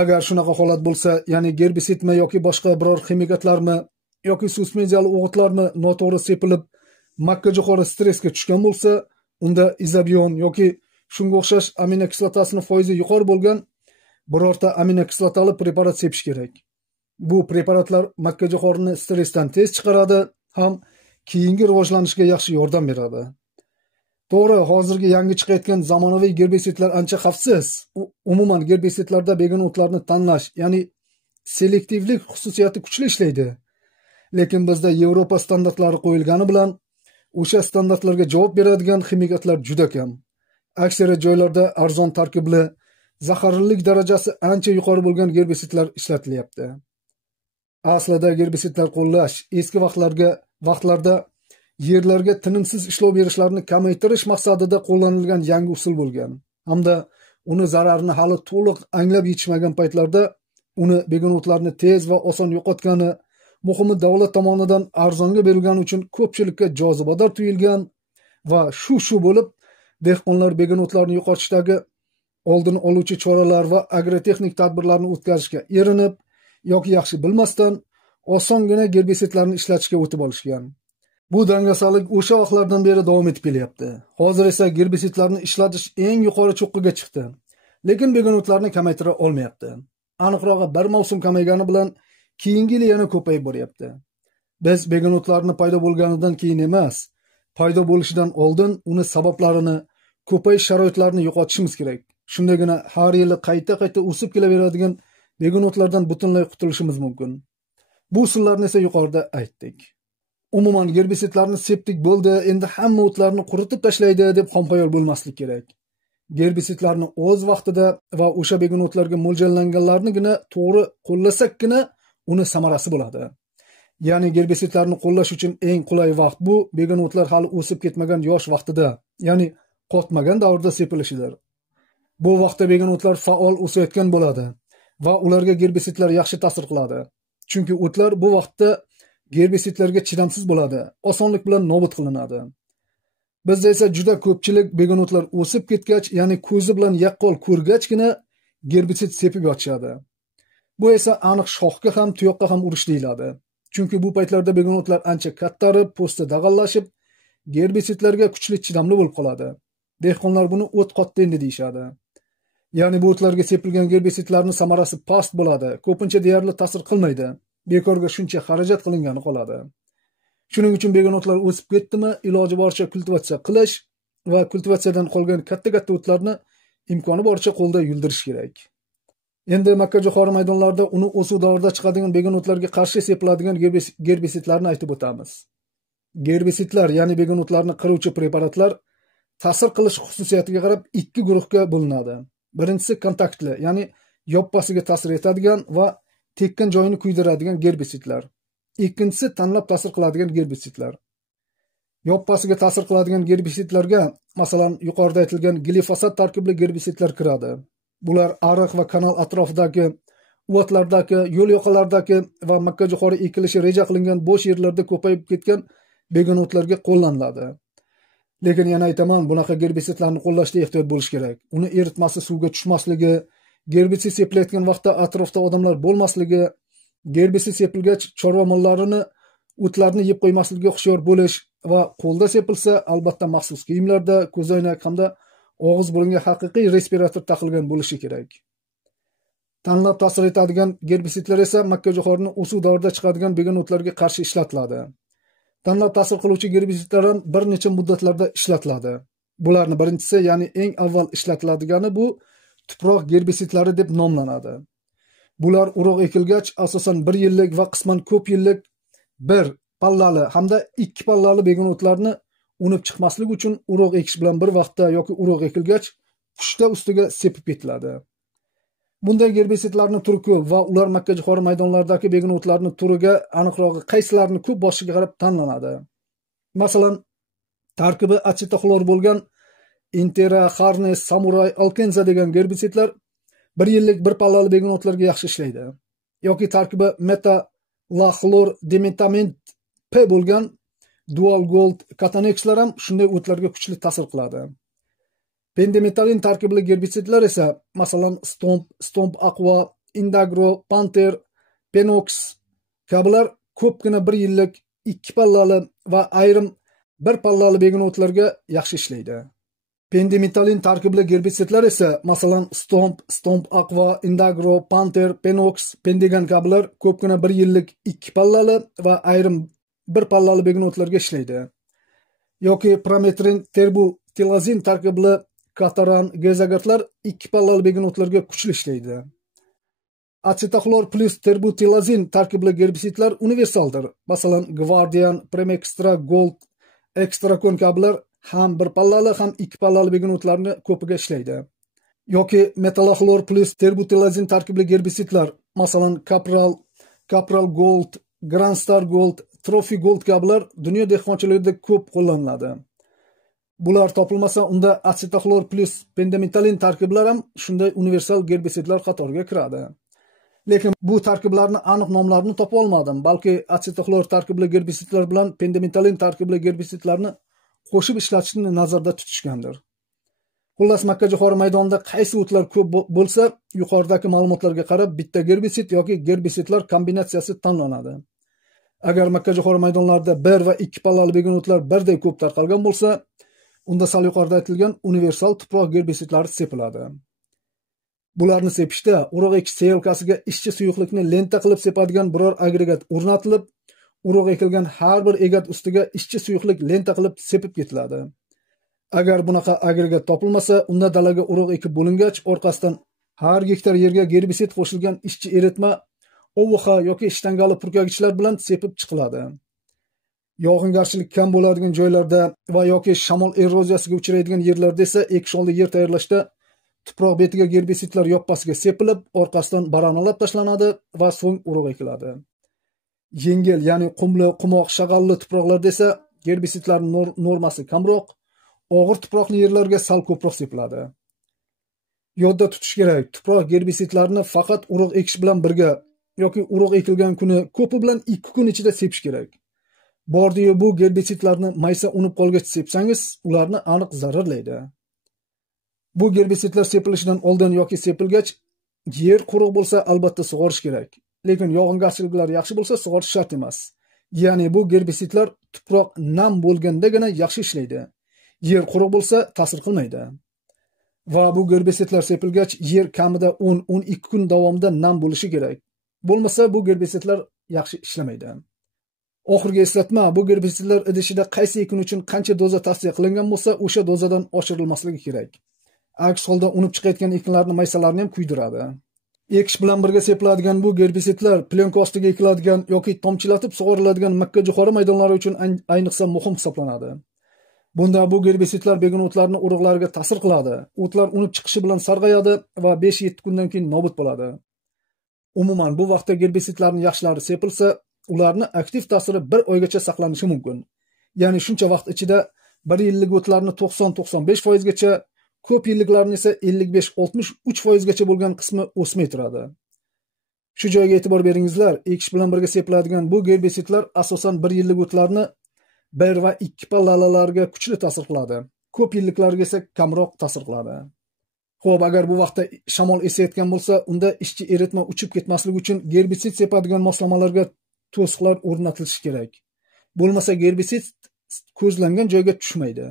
Agar shunaqa holat bo'lsa, ya'ni gerbisidmi yoki boshqa biror ximikatlarmi yoki susmenziyali o'g'itlarmi noto'g'ri sepilib, makkajo'xori stressga tushgan bo'lsa, unda izobion yoki shunga o'xshash aminokislotasini foizi yuqori bo'lgan birorta aminokislotali preparat sepish kerak. Bu preparatlar makkajo'xorini stressdan tez chiqaradi, ham keyingi rivojlanishga yaxshi yordam beradi. To'g'ri, hozirgi yangi chiqayotgan zamonaviy gerbisidlar ancha xavfsiz. Umuman gerbisidlarda begonotlarni tanlash, ya'ni selektivlik xususiyati kuchli ishlaydi. Lekin bizda Yevropa standartlari qo'yilgani bilan o'sha standartlarga javob beradigan ximikatlar juda kam. Aksariyat joylarda arzon tarkibli, zaharlilik darajasi ancha yuqori bo'lgan gerbisidlar ishlatilyapti. Aslida gerbisidlar qo'llash eski vaqtlarda yerlarga tinimsiz ishlov berishlarini kamaytirish maqsadida qo'llanilgan yangi usul bo'lgan. Hamda uni zararini hali to'liq anglab yetishmagan paytlarda uni begonotlarni tez va oson yo'qotgani, muhimi davlat tomonidan arzonga berilgani uchun ko'pchilikka jozibador tuyulgan va shu bo'lib dehqonlar begonotlarni yo'qotishdagi oldini oluvchi choralar va agrotexnik tadbirlarni o'tkazishga erinib yoki yaxshi bilmasdan osongina gerbisidlarni ishlatishga o'tib olishgan. Bu dangasalik o'sha vaqtlardan beri davom etib kelyapti. Hozir esa gerbisidlarni ishlatish eng yuqori cho'qqiga chiqdi, lekin begonotlarni kamaytira olmayapti. Aniqrog'i bir mavsum kamaygani bilan keyingi yil yana ko'payib boryapti. Biz begonotlarni paydo bo'lganidan keyin emas, paydo bo'lishidan oldin uni sabablarini, ko'payish sharoitlarini yo'qotishimiz kerak. Shundagina har yili qayta o'sib kelaveradigan begonotlardan butunlay qutulishimiz mumkin. Bu usullarni esa yuqorida aytdik. Umuman gerbisidlarni sepdik bo'ldi, endi hamma o'tlarni quritib tashlaydi deb xomxayol bo'lmaslik kerak. Gerbisidlarni o'z vaqtida va o'sha begun o'tlarga mo'ljallanganlarnigina to'g'ri qo'llasakkina uni samarasi bo'ladi. Ya'ni gerbisidlarni qo'llash uchun eng qulay vaqt bu begun o'tlar hali o'sib ketmagan yosh vaqtida, ya'ni qotmagan davrda sepilishidir. Bu vaqtda begun o'tlar faol o'sayotgan bo'ladi va ularga gerbisidlar yaxshi ta'sir qiladi. Chunki o'tlar bu vaqtda gerbisidlarga chidamsiz bo'ladi, osonlik bilan nobud qilinadi. Bizda esa juda ko'pchilik begun o'tlar o'sib ketgach, ya'ni ko'zi bilan yaqqol ko'rgachgina gerbisid sepib yotishadi. Bu esa aniq shoxga ham, tuyoqqa ham urish deyiladi. Chunki bu paytlarda begun o'tlar ancha kattarib, po'sti dag'allashib, gerbisidlarga kuchli chidamli bo'lib qoladi. Dehqonlar buni o't qotdi endi deyishadi. Ya'ni bu o'tlarga sepilgan gerbisidlarning samarasi past bo'ladi, ko'pincha deyarli ta'sir qilmaydi. Bekorga shuncha xarajat qilingani qoladi. Shuning uchun begun o'tlar o'sib ketdimi, iloji boricha kultivatsiya qilish va kultivatsiyadan qolgan katta-katta o'tlarni imkoni boricha qo'lda yuldirish kerak. Endi makkajo'xori maydonlarida uni o'suv davrida chiqadigan begun o'tlarga qarshi sepiladigan gerbisidlarni aytib o'tamiz. Gerbisidlar, ya'ni begun o'tlarni qiruvchi preparatlar ta'sir qilish xususiyatiga qarab ikki guruhga bo'linadi. Birinchisi kontaktli, ya'ni yoppasiga ta'sir etadigan va tekkan joyini kuydiradigan gerbisidlar. Ikkinchisi tanlab ta'sir qiladigan gerbisidlar. Yoppasiga ta'sir qiladigan gerbisidlarga, masalan, yuqorida aytilgan glifosat tarkibli gerbisidlar kiradi. Bular ariq va kanal atrofidagi, o'tlardagi, yo'l yoqalardagi va makkajo'xori ekilishi reja qilingan bo'sh yerlarda ko'payib ketgan begun o'tlarga qo'llaniladi. Lekin yana aytaman, bunaqa gerbisidlarni qo'llashda ehtiyot bo'lish kerak. Uni eritmasi suvga tushmasligi, gerbisid sepilayotgan vaqtda atrofda odamlar bo'lmasligi, gerbisid sepilgach chorva mollarini, o'tlarni yeb qo'ymasligiga hushyor bo'lish va qo'lda sepilsa, albatta maxsus kiyimlarda, ko'zoynak hamda og'iz burunga haqiqiy respirator taqilgan bo'lishi kerak. Tanlab ta'sir etadigan gerbisidlar esa makkajo'xorining o'suv davrida chiqadigan begun o'tlarga qarshi ishlatiladi. Tanlab ta'sir qiluvchi gerbisidlar ham bir necha muddatlarda ishlatiladi. Bularni birinchisi, ya'ni eng avval ishlatiladigani bu tuproq gerbisidlari deb nomlanadi. Bular urug' ekilgach, asosan 1 yillik va qisman ko'p yillik 1 pallali hamda 2 pallali begun o'tlarni unib chiqmaslik uchun urug' ekish bilan bir vaqtda yoki urug' ekilgach pushta ustiga sepib ketiladi. Bunday gerbisidlarning turi ko'p va ular makkajo'xori maydonlaridagi begun o'tlarning turiga, aniqrog'i qaysilarini ko'p boshiga qarab tanlanadi. Masalan, tarkibi atsetoxlor bo'lgan Intera, Harness, Samurai, Alkenza degan gerbisidlar 1 yillik 1 pallali begun o'tlarga yaxshi ishlaydi. Yoki tarkibi metalaxlor dimetament P bo'lgan Dual Gold Catanexlar ham shunday o'tlarga kuchli ta'sir qiladi. Pendimetalin tarkibli gerbisidlar esa, masalan, Stomp Aqua, Indagro, Panther, Penox kabilar ko'pgina 1 yillik 2 pallali va ayrim 1 pallali begun o'tlarga yaxshi ishlaydi. Pendimetalin tarkibli gerbisidlar esa, masalan, Stomp Aqua, Indagro, Panther, Penox, Pendigan kabilar ko'pgina 1 yillik 2 pallali va ayrim 1 pallali begun o'tlarga ishlaydi. Yoki Prometrin, Terbutilazin tarkibli Kataran, Gezagatlar 2 pallali begun o'tlarga kuchli ishlaydi. Acetaxlor plus terbutilazin tarkibli gerbisidlar universaldir. Masalan, Guardian, Premextra, Gold, Extracon kabilar ham 1 pallali ham 2 pallali begun o'tlarni ko'piga ishlaydi. Yoki metalaxlor plus terbutilazin tarkibli gerbisidlar, masalan, Capral Gold, Grand Star Gold, Trophy Gold kabilar dunyo dehqonchiligida ko'p qo'llaniladi. Bular topilmasa, unda acetaxlor plus pendimetalin tarkiblar ham shunday universal gerbisidlar qatoriga kiradi. Lekin bu tarkiblarning aniq nomlarini topa olmadim, balki acetaxlor tarkibli gerbisidlar bilan pendimetalin tarkibli gerbisidlarni qo'shib ishlatishni nazarda tutishgandir. Xullas, makkajo'xori maydonida qaysi o'tlar ko'p bo'lsa, yuqoridagi ma'lumotlarga qarab bitta gerbisid yoki gerbisidlar kombinatsiyasi tanlanadi. Agar makkajo'xori maydonlarida 1 va 2 pallali begun o'tlar birday ko'p tarqalgan bo'lsa, unda sal yuqorida aytilgan universal tuproq gerbisidlari sepiladi. Bularni sepishda urug' ekish seyilkasiga ishchi suyuqlikni lenta qilib sepadigan biror agregat o'rnatilib, urug' ekilgan har bir egat ustiga ishchi suyuqlik lenta qilib sepib ketiladi. Agar bunaqa agregat topilmasa, unda dalaga urug' ekib bo'lingach, orqasidan har gektar yerga gerbisid qo'shilgan ishchi eritma, OVH yoki shtangali purkagichlar bilan sepib chiqiladi. Yog'ingarchilik kam bo'ladigan joylarda va yoki shamol eroziyasiga uchraydigan yerlarda esa ekish oldi yer tayyorlashda tuproq betiga gerbisidlar yoppasiga sepilib, orqasidan baranalab tashlanadi va so'ng urug' ekiladi. Yengil, ya'ni qumli, qumoq, shag'alli tuproqlarda esa gerbisidlarning normasi kamroq, og'ir tuproqli yerlarga sal ko'proq sepiladi. Yodda tutish kerak, tuproq gerbisidlarni faqat urug' ekish bilan birga yoki urug' ekilgan kuni ko'pi bilan 2 kun ichida sepish kerak. Bordi-yu bu gerbisidlarni maysa unib qolgach sepsangiz, ularni aniq zararlaydi. Bu gerbisidlar sepilishidan oldin yoki sepilgach yer quruq bo'lsa albatta sug'orish kerak. Lekin yog'ingarchiliklar yaxshi bo'lsa sug'orish shart emas. Ya'ni bu gerbisidlar tuproq nam bo'lgandagina yaxshi ishlaydi. Yer quruq bo'lsa ta'sir qilmaydi. Va bu gerbisidlar sepilgach yer kamida 10-12 kun davomida nam bo'lishi kerak. Bo'lmasa bu gerbisidlar yaxshi ishlamaydi. Oxirgi eslatma, bu gerbisidlar idishida qaysi ekin uchun qancha doza tavsiya qilingan bo'lsa, o'sha dozadan oshirilmasligi kerak. Aks holda unib chiqayotgan ekinlarning maysalarni ham kuydiradi. Ekish bilan birga sepiladigan bu gerbisidlar plyonka ostiga ekiladigan yoki tomchilatib sug'oriladigan makka jo'xori maydonlari uchun ayniqsa muhim hisoblanadi. Bunda bu gerbisidlar begona o'tlarning urug'lariga ta'sir qiladi. O'tlar unib chiqishi bilan sarg'ayadi va 5-7 kundan keyin nobud bo'ladi. Umuman bu vaqtda gerbisidlarning yaxshilari sepilsa, ularni aktiv ta'siri 1 oygacha saqlanishi mumkin. Ya'ni shuncha vaqt ichida 1 yillik o'tlarni 90-95% gacha, ko'p yilliklarni esa 55-63% gacha bo'lgan qismi o'smay turadi. Shu joyga e'tibor beringizlar, ekish bilan birga sepiladigan bu gerbisidlar asosan 1 yillik o'tlarni 1 va 2 pallalarga kuchli ta'sir qiladi. Ko'p yilliklarga esa kamroq ta'sir qiladi. Xo'p, agar bu vaqtda shamol esayotgan bo'lsa, unda ishchi eritma uchib ketmasligi uchun gerbisid sepadigan moslamalarga to'siqlar o'rnatilishi kerak. Bo'lmasa gerbisid ko'zlangan joyga tushmaydi.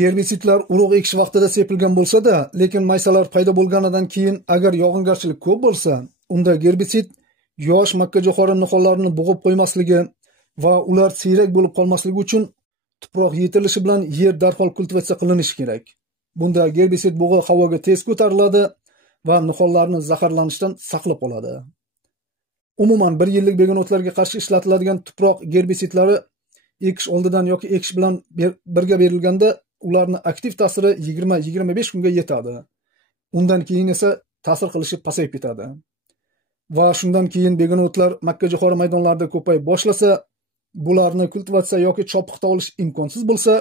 Gerbisidlar urug' ekish vaqtida sepilgan bo'lsa-da, lekin maysalar paydo bo'lganidan keyin agar yog'ingarchilik ko'p bo'lsa, unda gerbisid yosh makka jo'xori nihollarini bo'g'ib qo'ymasligi va ular siyrak bo'lib qolmasligi uchun tuproq yetilishi bilan yer darhol kultivatsiya qilinishi kerak. Bunda gerbisid bug'i havoga tez ko'tariladi va nihollarni zaharlanishdan saqlab qoladi. Umuman 1 yillik begona o'tlarga qarshi ishlatiladigan tuproq gerbisidlari ekish oldidan yoki ekish bilan birga berilganda ularning aktiv ta'siri 20-25 kunga yetadi. Undan keyin esa ta'sir qilishi pasayib ketadi. Va shundan keyin begona o'tlar makka jo'xori maydonlarida ko'payib boshlasa, bularni kultivatsiya yoki chopiqda olish imkonsiz bo'lsa,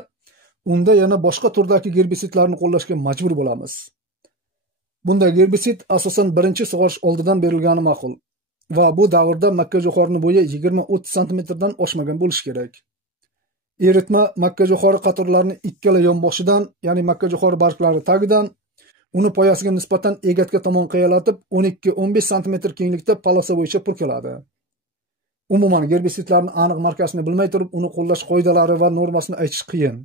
unda yana boshqa turdagi gerbisidlarni qo'llashga majbur bo'lamiz. Bunda gerbisid asosan birinchi sug'orish oldidan berilgani ma'qul. Va bu davrda makka jo'xorining bo'yi 20-30 cm dan oshmagan bo'lishi kerak. Eritma makka jo'xori qatorlarining ikkala yonboshidan, ya'ni makka jo'xori barglari tagidan, uni poyasiga nisbatan egatga tomon qiyalatib 12-15 cm kenglikda palosa bo'yicha purkaladi. Umuman gerbisidlarning aniq markasini bilmay turib, uni qo'llash qoidalari va normasini aytish qiyin.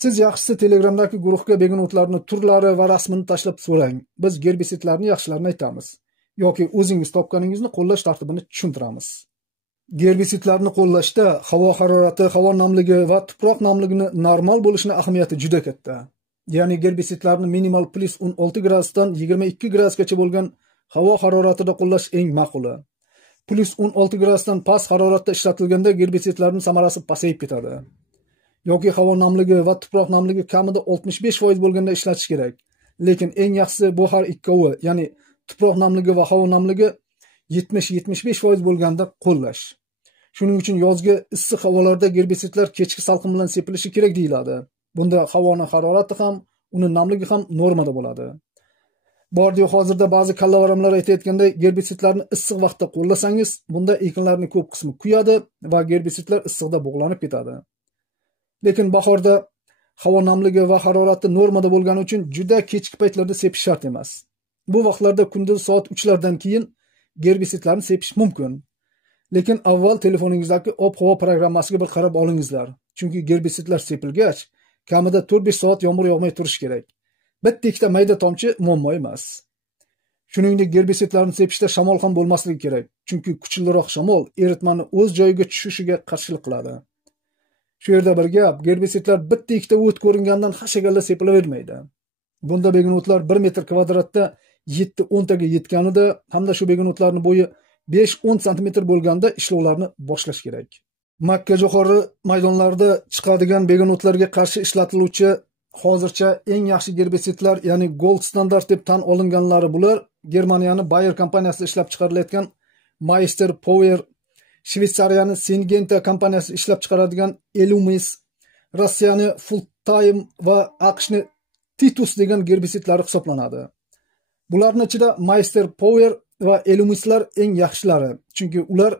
Siz yaxshisi Telegramdagi guruhga begona o'tlarning turlari va rasmini tashlab so'rang. Biz gerbisidlarning yaxshilarini aytamiz yoki o'zingiz topganingizni qo'llash tartibini tushuntiramiz. Gerbisidlarni qo'llashda havo harorati, havo namligi va tuproq namligini normal bo'lishini ahamiyati juda katta. Ya'ni gerbisidlarni minimal +16 gradusdan 22 gradusgacha bo'lgan havo haroratida qo'llash eng ma'quli. +16 gradusdan past haroratda ishlatilganda gerbisidlarning samarasi pasayib ketadi. Yoki havo namligi va tuproq namligi kamida 65% bo'lganda ishlatish kerak. Lekin eng yaxshisi bu har ikkovi, ya'ni tuproq namligi va havo namligi 70-75% bo'lganda qo'llash. Shuning uchun yozgi issiq havolarda gerbisidlar kechki salqin bilan sepilishi kerak deyiladi. Bunda havoning harorati ham, uning namligi ham normada bo'ladi. Bordi hozirda ba'zi kallavaramlar aytayotganda gerbisidlarni issiq vaqtda qo'llasangiz, bunda ekinlarning ko'p qismi kuyadi va gerbisidlar issiqda bug'lanib ketadi. Lekin bahorda havo namligi va harorati normada bo'lgani uchun juda kechki paytlarda sepish shart emas. Bu vaqtlarda kunduz soat 3 lardan keyin gerbisidlarni sepish mumkin. Lekin avval telefoningizdagi ob-havo programmasiga bir qarab olingizlar. Chunki gerbisidlar sepilgach, kamida 4-5 soat yomg'ir yog'may turishi kerak. Bitta ikkita mayda tomchi muammo emas. Shuningdek, gerbisidlarni sepishda shamol ham bo'lmasligi kerak. Chunki kuchliroq shamol eritmani o'z joyiga tushishiga qarshilik qiladi. Shu yerda bir gap, gerbisidlar bitta ikkita o't ko'ringandan hashagalla sepilavermaydi. Bunda begona o'tlar 1 metr kvadratda 7-10 taga yetganida hamda shu begona o'tlarning bo'yi 5-10 cm bo'lganda ishlovlarni boshlash kerak. Makka jo'xori maydonlarida chiqadigan begonotlarga qarshi ishlatiluvchi hozircha eng yaxshi gerbisidlar, ya'ni Gold standart deb tan olinganlari bular Germaniyani Bayer kompaniyasi ishlab chiqarilayotgan Meister Power, Shveysariyani Syngenta kompaniyasi ishlab chiqaradigan Elumis, Rossiyani Fulltime va AQShni Titus degan gerbisidlari hisoblanadi. Bularning ichida Meister Power va Elumislar eng yaxshilari, chunki ular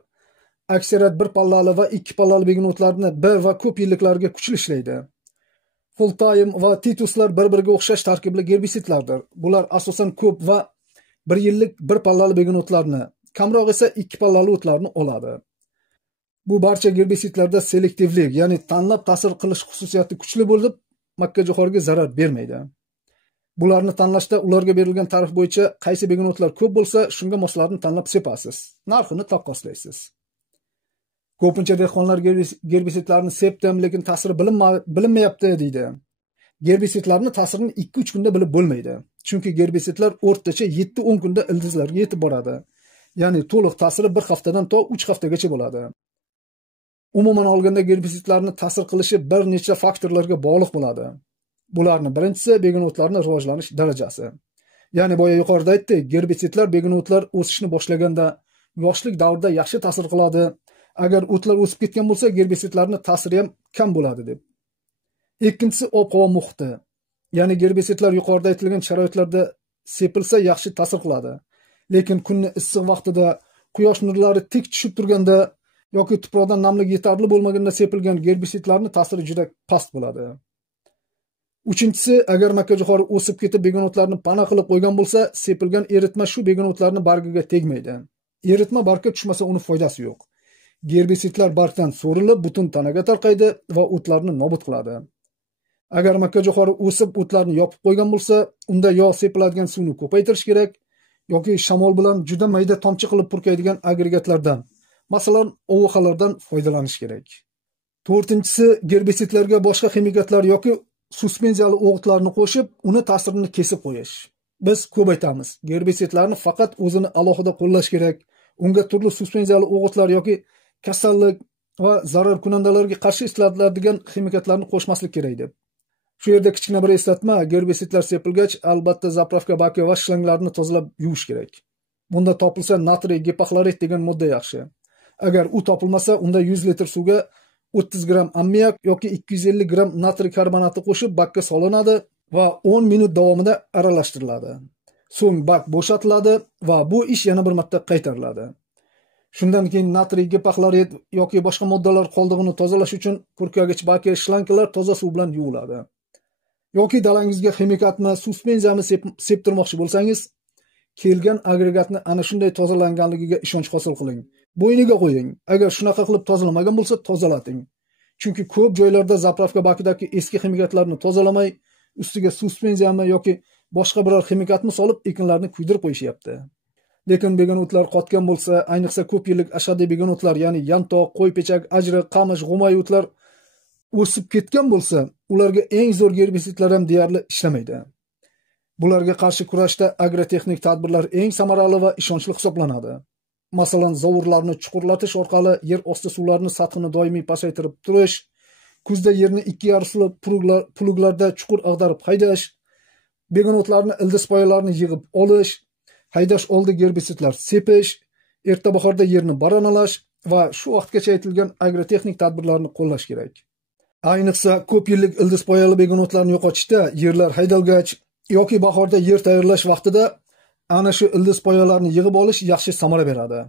aksariyat bir pallali va ikki pallali begonotlarni bir va ko'p yilliklarga kuchli ishlaydi. Fulltime va Tituslar bir-biriga o'xshash tarkibli gerbisidlardir. Bular asosan ko'p va bir yillik bir pallali begonotlarni, kamroq esa ikki pallali o'tlarni oladi. Bu barcha gerbisidlarda selektivlik, ya'ni tanlab ta'sir qilish xususiyati kuchli bo'lib, makka jo'xoriga zarar bermaydi. Bularni tanlashda ularga berilgan tarix bo'yicha qaysi begonotlar ko'p bo'lsa, shunga moslarni tanlab sepasiz. Narxini taqqoslaysiz. Ko'pincha dehqonlar gerbisidlarni sepdim, lekin ta'siri bilinmayapti deydi. Gerbisidlarning ta'sirini 2-3 kunda bilib bo'lmaydi. Chunki gerbisidlar o'rtacha 7-10 kunda ildizlarga yetib boradi. Ya'ni to'liq ta'siri 1 haftadan to 3 haftagacha bo'ladi. Umuman olganda gerbisidlarni ta'sir qilishi bir necha faktorlarga bog'liq bo'ladi. Bularning birinchisi begonotlarning rivojlanish darajasi. Ya'ni boya yuqorida aytdik, gerbisidlar begonotlar o'sishni boshlaganda yoshlik davrida yaxshi ta'sir qiladi. Agar o'tlar o'sib ketgan bo'lsa, gerbisidlarning ta'siri ham kam bo'ladi deb. Ikkinchisi ob-havo muhiti. Ya'ni gerbisidlar yuqorida aytilgan sharoitlarda sepilsa yaxshi ta'sir qiladi. Lekin kunning issiq vaqtida, quyosh nurlari tik tushib turganda yoki tuproqdan namlik yetarli bo'lmaganda sepilgan gerbisidlarning ta'siri juda past bo'ladi. Uchinchisi, agar makka jo'xori o'sib ketib begonotlarni pana qilib qo'ygan bo'lsa, sepilgan eritma shu begonotlarning bargiga tegmaydi. Eritma bargga tushmasa uni foydasi yo'q. Gerbisidlar bargdan so'rilib, butun tanaga tarqaydi va o'tlarni nobud qiladi. Agar makka jo'xori o'sib o'tlarni yopib qo'ygan bo'lsa, unda yo sepiladigan suvni ko'paytirish kerak, yoki shamol bilan juda mayda tomchi qilib purkaydigan agregatlardan, masalan, ovuxalardan foydalanish kerak. To'rtinchisi, gerbisidlarga boshqa ximikatlar yoki suspenziyali o'g'itlarni qo'shib, uni ta'sirini kesib qo'yish. Biz ko'p aytamiz, gerbisidlarni faqat o'zini alohida qo'llash kerak. Unga turli suspenziyali o'g'itlar yoki kasallik va zarar kunandalarga qarshi ishlatiladigan ximikatlarni qo'shmaslik kerak deb. Shu yerda kichkina bir eslatma, gerbisidlar sepilgach, albatta zapravka baki va shlanglarni tozalab yuvish kerak. Bunda topilsa natriy gipoxlorid degan modda yaxshi. Agar u topilmasa, unda 100 litr suvga 30 gram ammiak yoki 250 gram natriy karbonati qo'shib bakka solinadi va 10 minut davomida aralashtiriladi. So'ng bak bo'shatiladi va bu ish yana bir marta qaytariladi. Shundan keyin natriy gipoxlorid yoki boshqa moddalar qoldig'ini tozalash uchun purkagich baki shlankalar toza suv bilan yuviladi. Yoki dalangizga ximikatni, suspenziyani septirmoqchi bo'lsangiz, kelgan agregatni ana shunday tozalanganligiga ishonch hosil qiling. Bo'yniga qo'ying. Agar shunaqa qilib tozalamagan bo'lsa, tozalating. Chunki ko'p joylarda zapravka bakidagi eski ximikatlarni tozalamay, ustiga suspenziyani yoki boshqa biror ximikatni solib ekinlarni kuydirib qo'yishyapti. Lekin begonotlar qotgan bo'lsa, ayniqsa ko'p yillik ashaddiy begonotlar, ya'ni yantoq, qo'ypechak, ajriq, qamish, g'umay o'tlar o'sib ketgan bo'lsa, ularga eng zo'r gerbisidlar ham deyarli ishlamaydi. Bularga qarshi kurashda agrotexnik tadbirlar eng samarali va ishonchli hisoblanadi. Masalan, zovurlarni chuqurlatish orqali yer osti suvlarini sathini doimiy pasaytirib turish, kuzda yerni 2 yarusli pluglarda chuqur ag'darib haydash, begonotlarni ildiz poyalarini yig'ib olish, haydash oldi gerbisidlar sepish, erta bahorda yerni baranalash va shu vaqtgacha aytilgan agrotexnik tadbirlarni qo'llash kerak. Ayniqsa ko'p yillik ildiz poyali begonotlarni yo'qotishda yerlar haydalgach yoki bahorda yer tayyorlash vaqtida ana shu ildiz poyalarini yig'ib olish yaxshi samara beradi.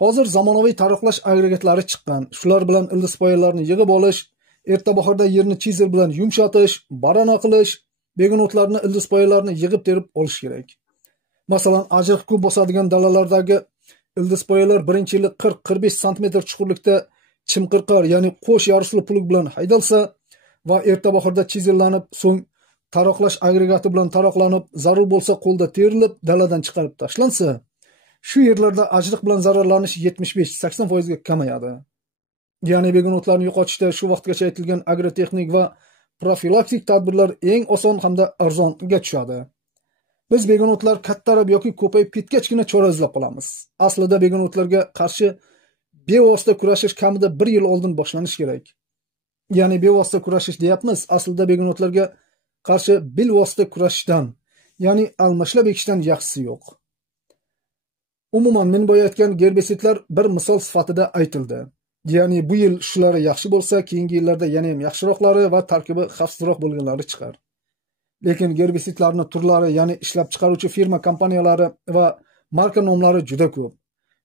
Hozir zamonaviy taroqlash agregatlari chiqqan. Shular bilan ildiz poyalarini yig'ib olish, erta bahorda yerni chizer bilan yumshatish, barana qilish, begonotlarni ildiz poyalarini yig'ib terib olish kerak. Masalan, ajriq ko'p bosadigan dalalardagi ildiz poyalar birinchi yili 40-45 sm chuqurlikda chimqirqar, ya'ni qo'sh yarusli plug bilan haydalsa va erta bahorda chizerlanib, so'ng taroqlash agregati bilan taroqlanib, zarur bo'lsa qo'lda terilib, daladan chiqarib tashlansa, shu yerlarda ajriq bilan zararlanish 75-80% ga kamayadi. Ya'ni begonotlarni yo'qotishda shu vaqtgacha aytilgan agrotexnik va profilaktik tadbirlar eng oson hamda arzonga tushadi. Biz begonotlar kattarib yoki ko'payib ketgachgina chora izlab qolamiz. Aslida begonotlarga qarshi bevosita kurashish kamida 1 yil oldin boshlanishi kerak. Ya'ni bevosita kurashish deyapmiz, aslida begonotlarga qarshi bilvosita kurashishdan, ya'ni almashlab ekishdan yaxshisi yo'q. Umuman men boya aytgan gerbisidlar bir misol sifatida aytildi. Ya'ni bu yil shular yaxshi bo'lsa, keyingi yillarda yana ham yaxshiroqlari va tarkibi xavfsizroq bo'lganlari chiqar. Lekin gerbisidlarni turlari, ya'ni ishlab chiqaruvchi firma kompaniyalari va marka nomlari juda ko'p.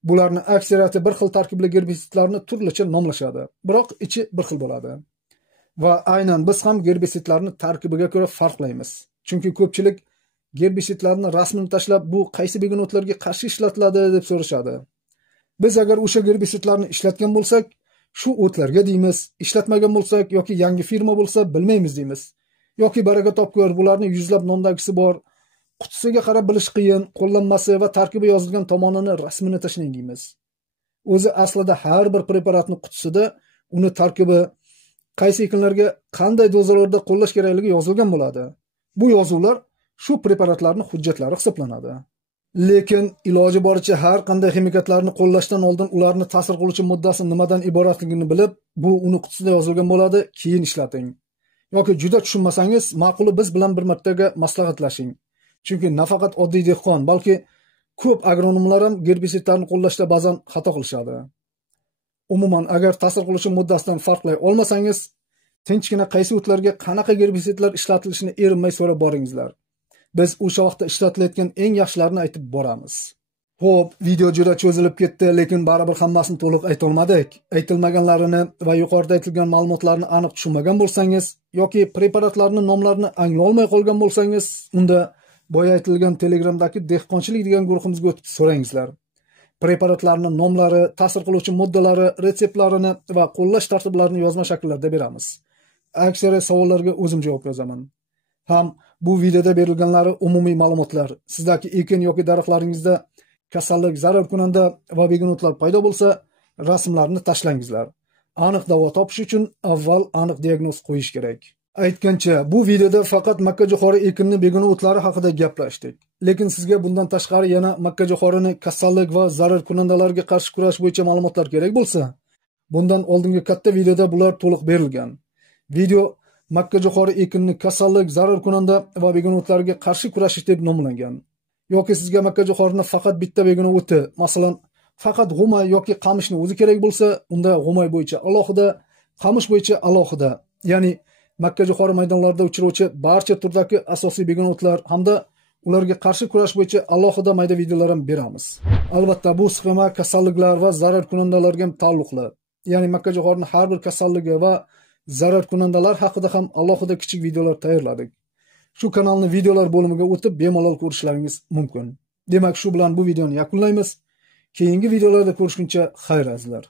Bularning aksariyati bir xil tarkibli gerbisidlarni turlicha nomlashadi, biroq ichi bir xil bo'ladi. Va aynan biz ham gerbisidlarni tarkibiga ko'ra farqlaymiz. Chunki ko'pchilik gerbisidlarni rasmini tashlab, bu qaysi begonotlarga qarshi ishlatiladi deb so'rashadi. Biz agar o'sha gerbisidlarni ishlatgan bo'lsak, shu o'tlarga deymiz, ishlatmagan bo'lsak yoki yangi firma bo'lsa bilmaymiz deymiz. Yoki baraka topkor, bularni yuzlab nondagisi bor, qutisiga qarab bilish qiyin, qo'llanmasi va tarkibi yozilgan tomonini rasmini tashlang deymiz. O'zi aslida har bir preparatning qutisida uni tarkibi, qaysi ekinlarga qanday dozalarda qo'llash kerakligi yozilgan bo'ladi. Bu yozuvlar shu preparatlarning hujjatlari hisoblanadi. Lekin iloji boricha har qanday ximikatlarni qo'llashdan oldin ularni ta'sir qiluvchi moddasi nimadan iboratligini bilib, bu uni qutisida yozilgan bo'ladi, keyin ishlating. Yoki juda tushunmasangiz, ma'quli biz bilan bir martaga maslahatlashing. Chunki nafaqat oddiy dehqon, balki ko'p agronomlar ham gerbisidlarni qo'llashda ba'zan xato qilishadi. Umuman, agar ta'sir qiluvchi moddasidan farqlay olmasangiz, tinchgina qaysi o'tlarga qanaqa gerbisidlar ishlatilishini erinmay so'rab boringizlar. Biz o'sha vaqtda ishlatilayotgan eng yaxshilarini aytib boramiz. Xo'p, video juda cho'zilib ketdi, lekin baribir hammasini to'liq ayta olmadik. Aytilmaganlarini va yuqorida aytilgan ma'lumotlarni aniq tushunmagan bo'lsangiz yoki preparatlarning nomlarini anglay olmay qolgan bo'lsangiz, unda boya aytilgan Telegramdagi dehqonchilik degan guruhimizga o'tib so'rangizlar. Preparatlarning nomlari, ta'sir qiluvchi moddalari, retseptlarini va qo'llash tartiblarini yozma shakllarda beramiz. Aksariyat savollarga o'zim javob yozaman. Ham bu videoda berilganlari umumiy ma'lumotlar. Sizdagi ekin yoki daraxtlaringizda kasallik, zarar kunanda va begonotlar paydo bo'lsa, rasmlarni tashlangizlar. Aniq davo topish uchun avval aniq diagnoz qo'yish kerak. Aytgancha, bu videoda faqat makkajo'xori ekinni begona o'tlari haqida gaplashdik. Lekin sizga bundan tashqari yana makkajo'xorini kasallik va zarar kunandalarga qarshi kurash bo'yicha ma'lumotlar kerak bo'lsa, bundan oldingi katta videoda bular to'liq berilgan. Video makkajo'xori ekinni kasallik, zarar kunanda va begona o'tlarga qarshi kurashish deb nomlangan. Yoki sizga makkajo'xorini faqat bitta begona o'ti, masalan, faqat g'umay yoki qamishni o'zi kerak bo'lsa, unda g'umay bo'yicha alohida, qamish bo'yicha alohida, ya'ni makkajo'xori maydonlarida uchrovchi barcha turdagi asosiy begona o'tlar hamda ularga qarshi kurash bo'yicha alohida mayda videolar ham beramiz. Albatta, bu sxema kasalliklar va zarar kunandalarga taalluqli. Ya'ni makkajo'xorining har bir kasalligi va zarar kunandalar haqida ham alohida kichik videolar tayyorladik. Shu kanalni videolar bo'limiga o'tib bemalol ko'rishlaringiz mumkin. Demak, shu bilan bu videoni yakunlaymiz. Keyingi videolarda ko'rishguncha xayr azizlar.